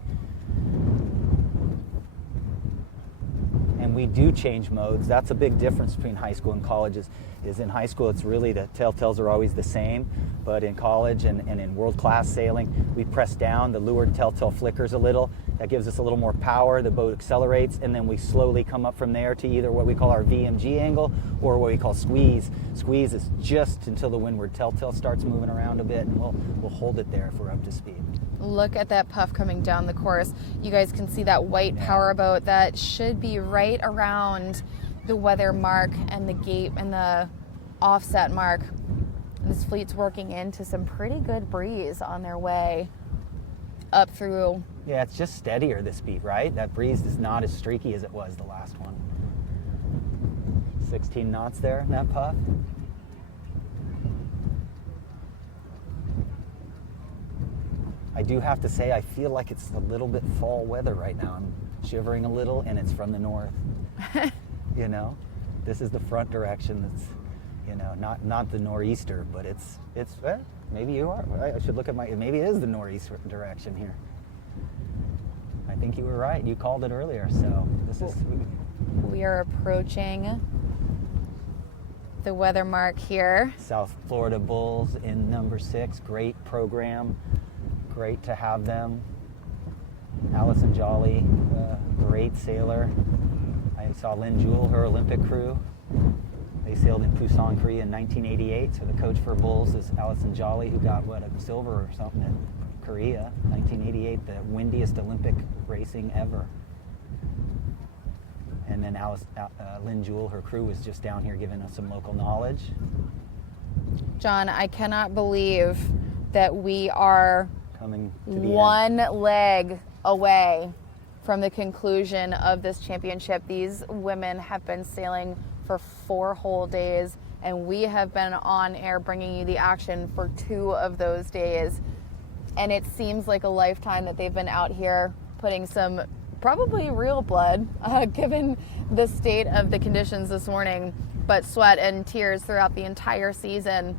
And we do change modes. That's a big difference between high school and college is in high school it's really the telltales are always the same, but in college and in world-class sailing, we press down, the leeward telltale flickers a little. That gives us a little more power, the boat accelerates, and then we slowly come up from there to either what we call our VMG angle or what we call squeeze. Squeeze is just until the windward telltale starts moving around a bit, and we'll hold it there if we're up to speed. Look at that puff coming down the course. You guys can see that white power boat that should be right around the weather mark and the gate and the offset mark. This fleet's working into some pretty good breeze on their way up through. Yeah, it's just steadier this beat, right? That breeze is not as streaky as it was the last one. 16 knots there in that puff. I do have to say, I feel like it's a little bit fall weather right now. I'm shivering a little, and it's from the north. You know, this is the front direction. That's, you know, not the nor'easter, but it's maybe you are. I should look at maybe it is the nor'east direction here. I think you were right. You called it earlier, so this is. We are approaching the weather mark here. South Florida Bulls in number 6. Great program. Great to have them. Allison Jolly, great sailor. I saw Lynn Jewell, her Olympic crew. They sailed in Busan, Korea in 1988. So the coach for Bulls is Allison Jolly, who got, a silver or something in Korea, 1988, the windiest Olympic racing ever. And then Lynn Jewell, her crew, was just down here giving us some local knowledge. John, I cannot believe that we are coming to the one leg away from the conclusion of this championship. These women have been sailing for 4 whole days, and we have been on air bringing you the action for 2 of those days. And it seems like a lifetime that they've been out here putting some probably real blood, given the state of the conditions this morning, but sweat and tears throughout the entire season.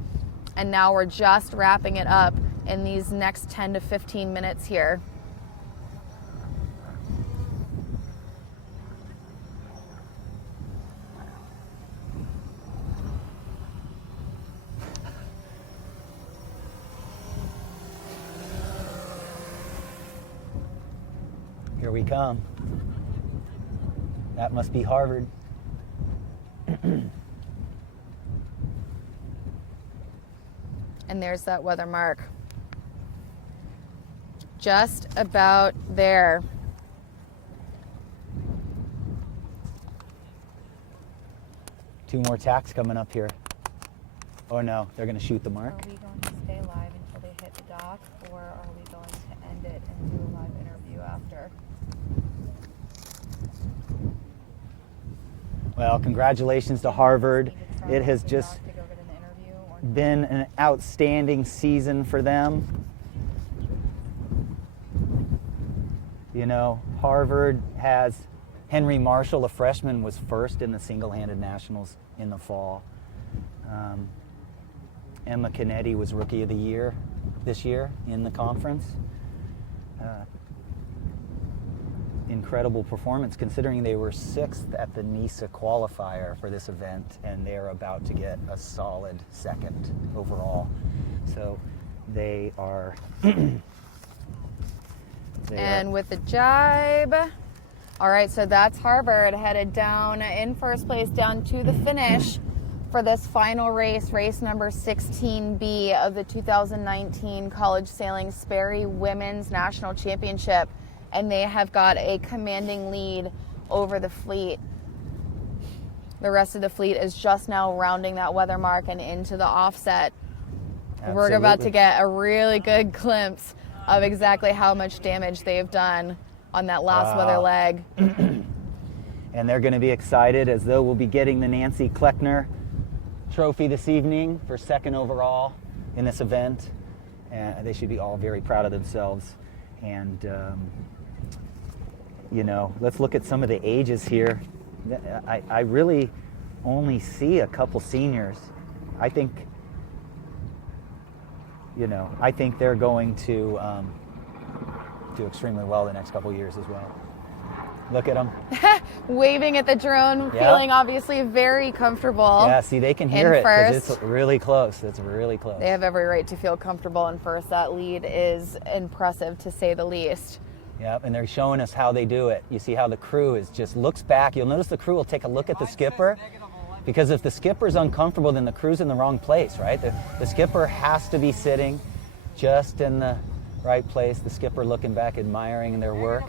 And now we're just wrapping it up in these next 10 to 15 minutes here. Here we come. That must be Harvard. And there's that weather mark. Just about there. Two more tacks coming up here. Oh no, they're going to shoot the mark. Are we going to stay live until they hit the dock, or are we going to end it and do a live interview after? Well, congratulations to Harvard. It has just been an outstanding season for them. You know, Harvard has Henry Marshall, a freshman, was first in the single-handed nationals in the fall. Emma Canetti was Rookie of the Year this year in the conference. Incredible performance considering they were 6th at the NISA qualifier for this event, and they're about to get a solid 2nd overall. So they are with the jibe. All right, so that's Harvard headed down in first place down to the finish for this final race, race number 16B of the 2019 College Sailing Sperry Women's National Championship. And they have got a commanding lead over the fleet. The rest of the fleet is just now rounding that weather mark and into the offset. Absolutely. We're about to get a really good glimpse of exactly how much damage they've done on that last weather leg. And they're going to be excited, as though we'll be getting the Nancy Kleckner trophy this evening for 2nd overall in this event. And they should be all very proud of themselves. And you know, let's look at some of the ages here. I really only see a couple seniors. I think, you know, I think they're going to do extremely well the next couple years as well. Look at them. Waving at the drone, feeling obviously very comfortable. Yeah, see, they can hear it because first. it's really close. It's really close. They have every right to feel comfortable in first. That lead is impressive, to say the least. Yep, and they're showing us how they do it. You see how the crew is just looks back. You'll notice the crew will take a look at the skipper, because if the skipper's uncomfortable, then the crew's in the wrong place, right? The skipper has to be sitting just in the right place. The skipper looking back, admiring their work.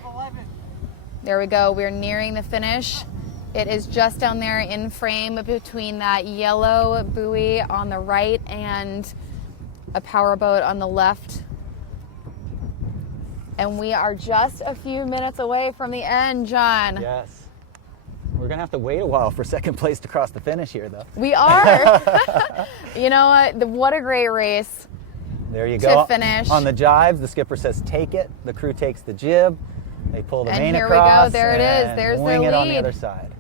There we go. We're nearing the finish. It is just down there in frame between that yellow buoy on the right and a powerboat on the left. And we are just a few minutes away from the end, John. Yes. We're going to have to wait a while for second place to cross the finish here, though. We are. You know what? What a great race. There you go. To finish. On the jibes, the skipper says, take it. The crew takes the jib. They pull the main across. And here we go. There it is. There's their wing lead. it on the other side.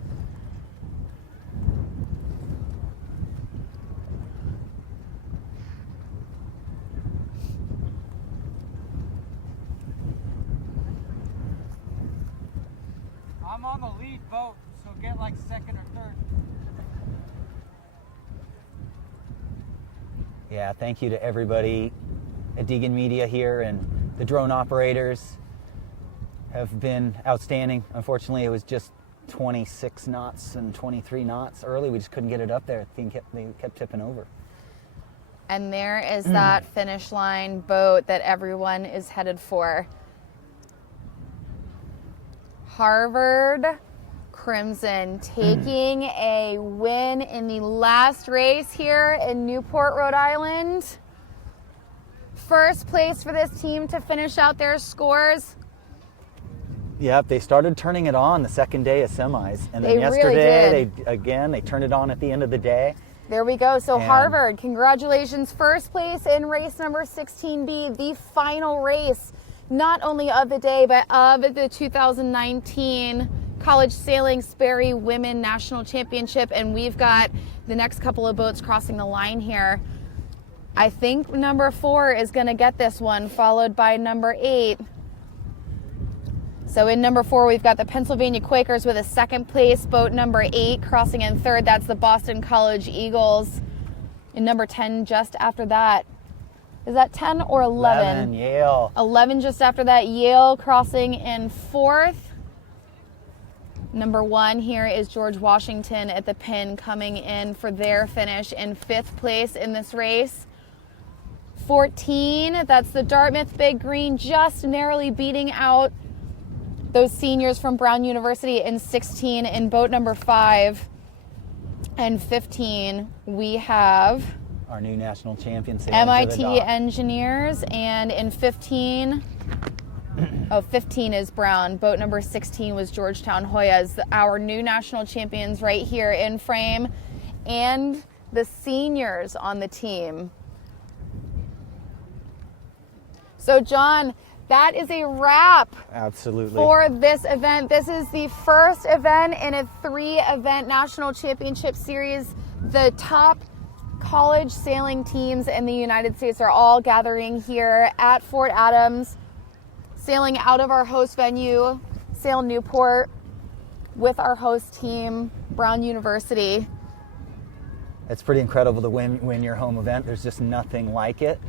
I'm on the lead boat, so get like second or third. Yeah, thank you to everybody at Degan Media here, and the drone operators have been outstanding. Unfortunately, it was just 26 knots and 23 knots early. We just couldn't get it up there. They kept tipping over. And there is that finish line boat that everyone is headed for. Harvard Crimson taking a win in the last race here in Newport, Rhode Island. First place for this team to finish out their scores. Yep, they started turning it on the second day of semis. And then They really yesterday, did. they turned it on at the end of the day. There we go. So And- Harvard, congratulations. First place in race number 16B, the final race, not only of the day, but of the 2019 College Sailing Sperry Women National Championship. And we've got the next couple of boats crossing the line here. I think number 4 is going to get this one, followed by number 8. So in number 4, we've got the Pennsylvania Quakers with a second place. Boat number 8 crossing in third. That's the Boston College Eagles. In number 10, just after that. Is that 10 or 11? Yale. 11 just after that. Yale crossing in fourth. Number 1 here is George Washington at the pin, coming in for their finish in 5th place in this race. 14, that's the Dartmouth Big Green, just narrowly beating out those seniors from Brown University. In 16 in boat number 5. And 15, we have Our new national champion sailing to the MIT dock. Engineers. And in 15, 15 is Brown. Boat number 16 was Georgetown Hoyas, our new national champions right here in frame. And the seniors on the team. So John, that is a wrap Absolutely. for this event. This is the first event in a 3-event national championship series. The top college sailing teams in the United States are all gathering here at Fort Adams, sailing out of our host venue, Sail Newport, with our host team, Brown University. It's pretty incredible to win your home event. There's just nothing like it.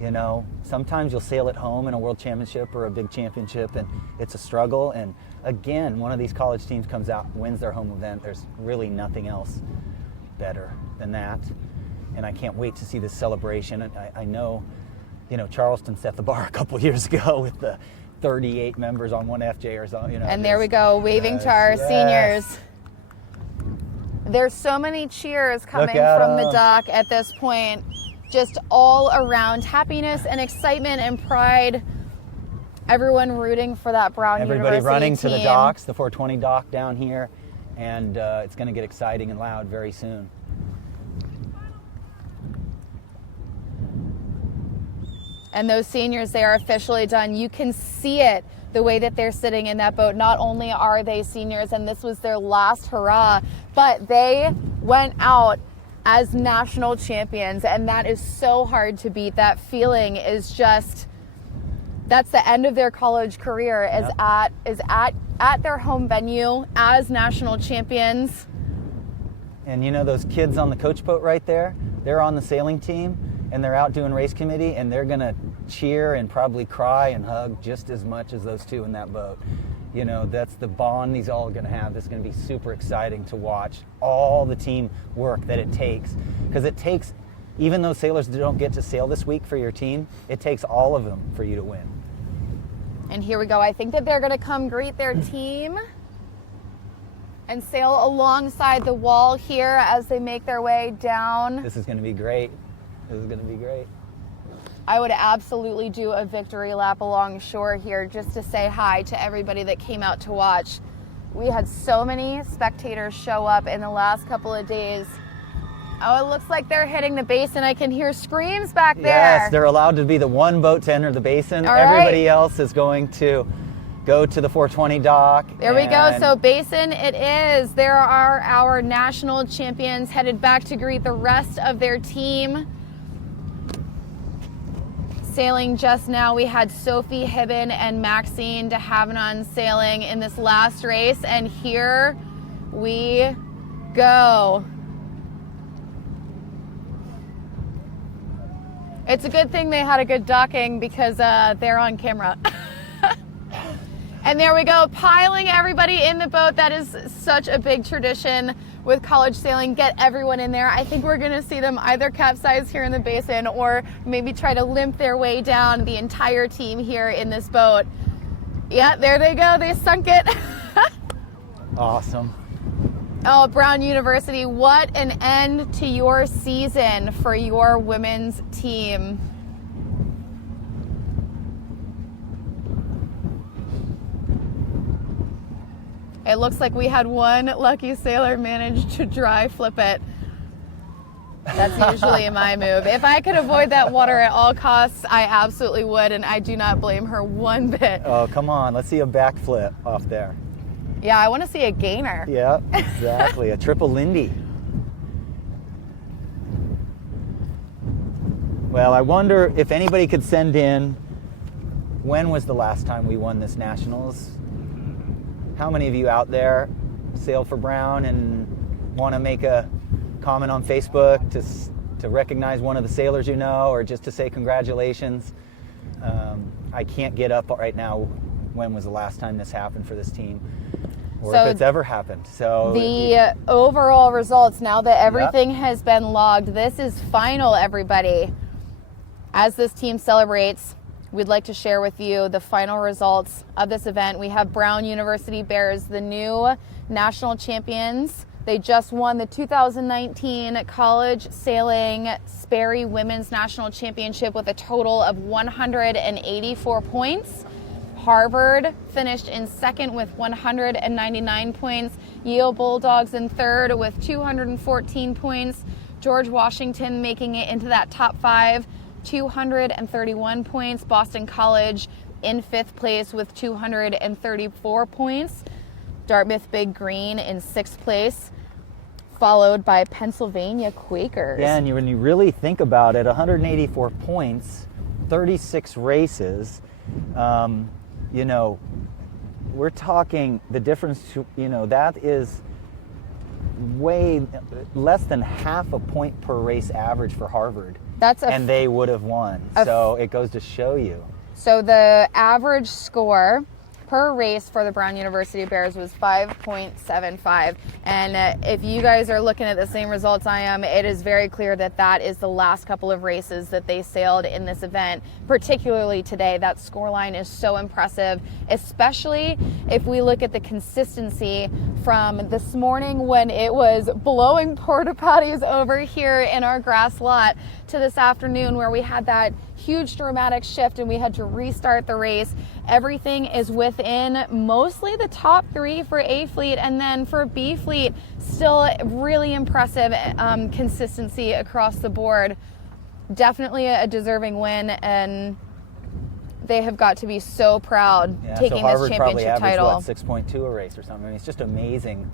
You know, sometimes you'll sail at home in a world championship or a big championship and it's a struggle. And again, one of these college teams comes out, wins their home event. There's really nothing else better than that. And I can't wait to see this celebration. And I know, you know, Charleston set the bar a couple years ago with the 38 members on one FJ or something. You know, And there we go, waving to our yes. seniors. There's so many cheers coming at from the 'em. dock at this point. Just all around happiness and excitement and pride. Everyone rooting for that Brown Everybody University running to the team. docks, the 420 dock down here. And it's going to get exciting and loud very soon. And those seniors, they are officially done. You can see it the way that they're sitting in that boat. Not only are they seniors and this was their last hurrah, but they went out as national champions, and that is so hard to beat. That feeling is just, that's the end of their college career, is Yep. at at their home venue as national champions. And you know those kids on the coach boat right there? They're on the sailing team, and they're out doing race committee, and they're going to cheer and probably cry and hug just as much as those two in that boat. You know, that's the bond these all are going to have. It's going to be super exciting to watch all the team work that it takes. Because it takes, even though sailors don't get to sail this week for your team, it takes all of them for you to win. And here we go. I think that they're going to come greet their team and sail alongside the wall here as they make their way down. This is going to be great. This is going to be great. I would absolutely do a victory lap along shore here just to say hi to everybody that came out to watch. We had so many spectators show up in the last couple of days. Oh, it looks like they're hitting the basin. I can hear screams back there. Yes, they're allowed to be the one boat to enter the basin. All Everybody right. else is going to go to the 420 dock. There we go. So basin it is. There are our national champions headed back to greet the rest of their team. Sailing just now, we had Sophie Hibben and Maxine de Havilland sailing in this last race, and here we go. It's a good thing they had a good docking because they're on camera. And there we go, piling everybody in the boat. That is such a big tradition with college sailing. Get everyone in there. I think we're going to see them either capsize here in the basin or maybe try to limp their way down, the entire team here in this boat. Yeah, there they go. They sunk it. Awesome. Oh, Brown University, what an end to your season for your women's team. It looks like we had one lucky sailor manage to dry flip it. That's usually my move. If I could avoid that water at all costs, I absolutely would, and I do not blame her one bit. Oh, come on. Let's see a backflip off there. Yeah, I want to see a gainer. Yeah, exactly. A triple Lindy. Well, I wonder if anybody could send in, when was the last time we won this Nationals? How many of you out there sail for Brown and want to make a comment on Facebook to recognize one of the sailors you know, or just to say congratulations? I can't get up right now when was the last time this happened for this team, or if it's ever happened. So the overall results, now that everything has been logged, this is final, everybody. As this team celebrates, we'd like to share with you the final results of this event. We have Brown University Bears, the new national champions. They just won the 2019 College Sailing Sperry Women's National Championship with a total of 184 points. Harvard finished in second with 199 points. Yale Bulldogs in third with 214 points. George Washington making it into that top five, 231 points. Boston College in fifth place with 234 points. Dartmouth Big Green in sixth place, followed by Pennsylvania Quakers. Yeah, and when you really think about it, 184 points, 36 races, you know, we're talking the difference, you know, that is way less than half a point per race average for Harvard. And they would have won. So it goes to show you. So the average score per race for the Brown University Bears was 5.75. And if you guys are looking at the same results I am, it is very clear that that is the last couple of races that they sailed in this event, particularly today. That scoreline is so impressive, especially if we look at the consistency from this morning when it was blowing porta potties over here in our grass lot to this afternoon where we had that huge dramatic shift and we had to restart the race. Everything is within mostly the top three for A Fleet, and then for B Fleet, still really impressive consistency across the board. Definitely a deserving win, and they have got to be so proud taking this championship title. What, 6.2 a race or something? I mean, it's just amazing,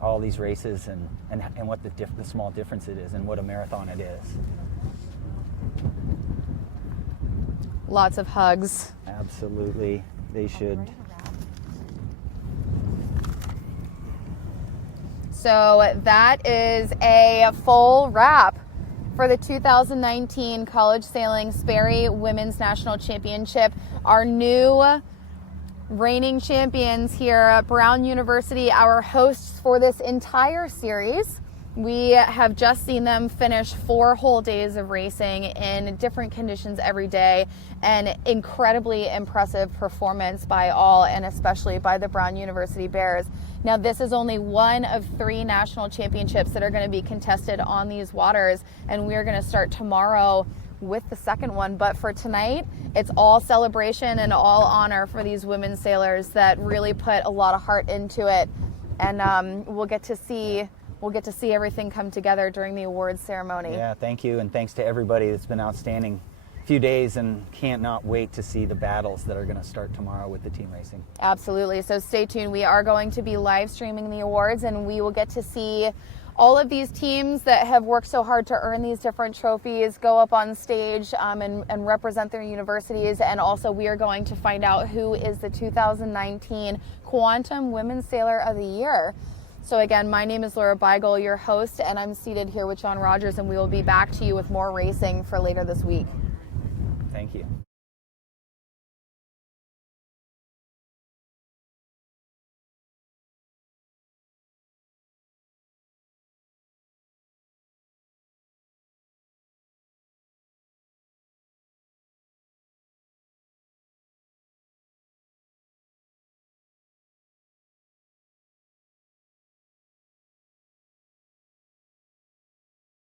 all these races and what the small difference it is and what a marathon it is. Lots of hugs. Absolutely. They should. So that is a full wrap for the 2019 College Sailing Sperry Women's National Championship. Our new reigning champions here at Brown University, our hosts for this entire series. We have just seen them finish 4 whole days of racing in different conditions every day. An incredibly impressive performance by all, and especially by the Brown University Bears. Now, this is only one of 3 national championships that are going to be contested on these waters, and we're going to start tomorrow with the second one. But for tonight, it's all celebration and all honor for these women sailors that really put a lot of heart into it. And we'll get to see everything come together during the awards ceremony. Yeah, thank you, and thanks to everybody. It's been outstanding few days, and can't not wait to see the battles that are going to start tomorrow with the team racing. Absolutely. So stay tuned. We are going to be live streaming the awards, and we will get to see all of these teams that have worked so hard to earn these different trophies go up on stage and represent their universities. And also we are going to find out who is the 2019 Quantum Women's Sailor of the Year. So again, my name is Laura Beigel, your host, and I'm seated here with John Rogers, and we will be back to you with more racing for later this week. Thank you.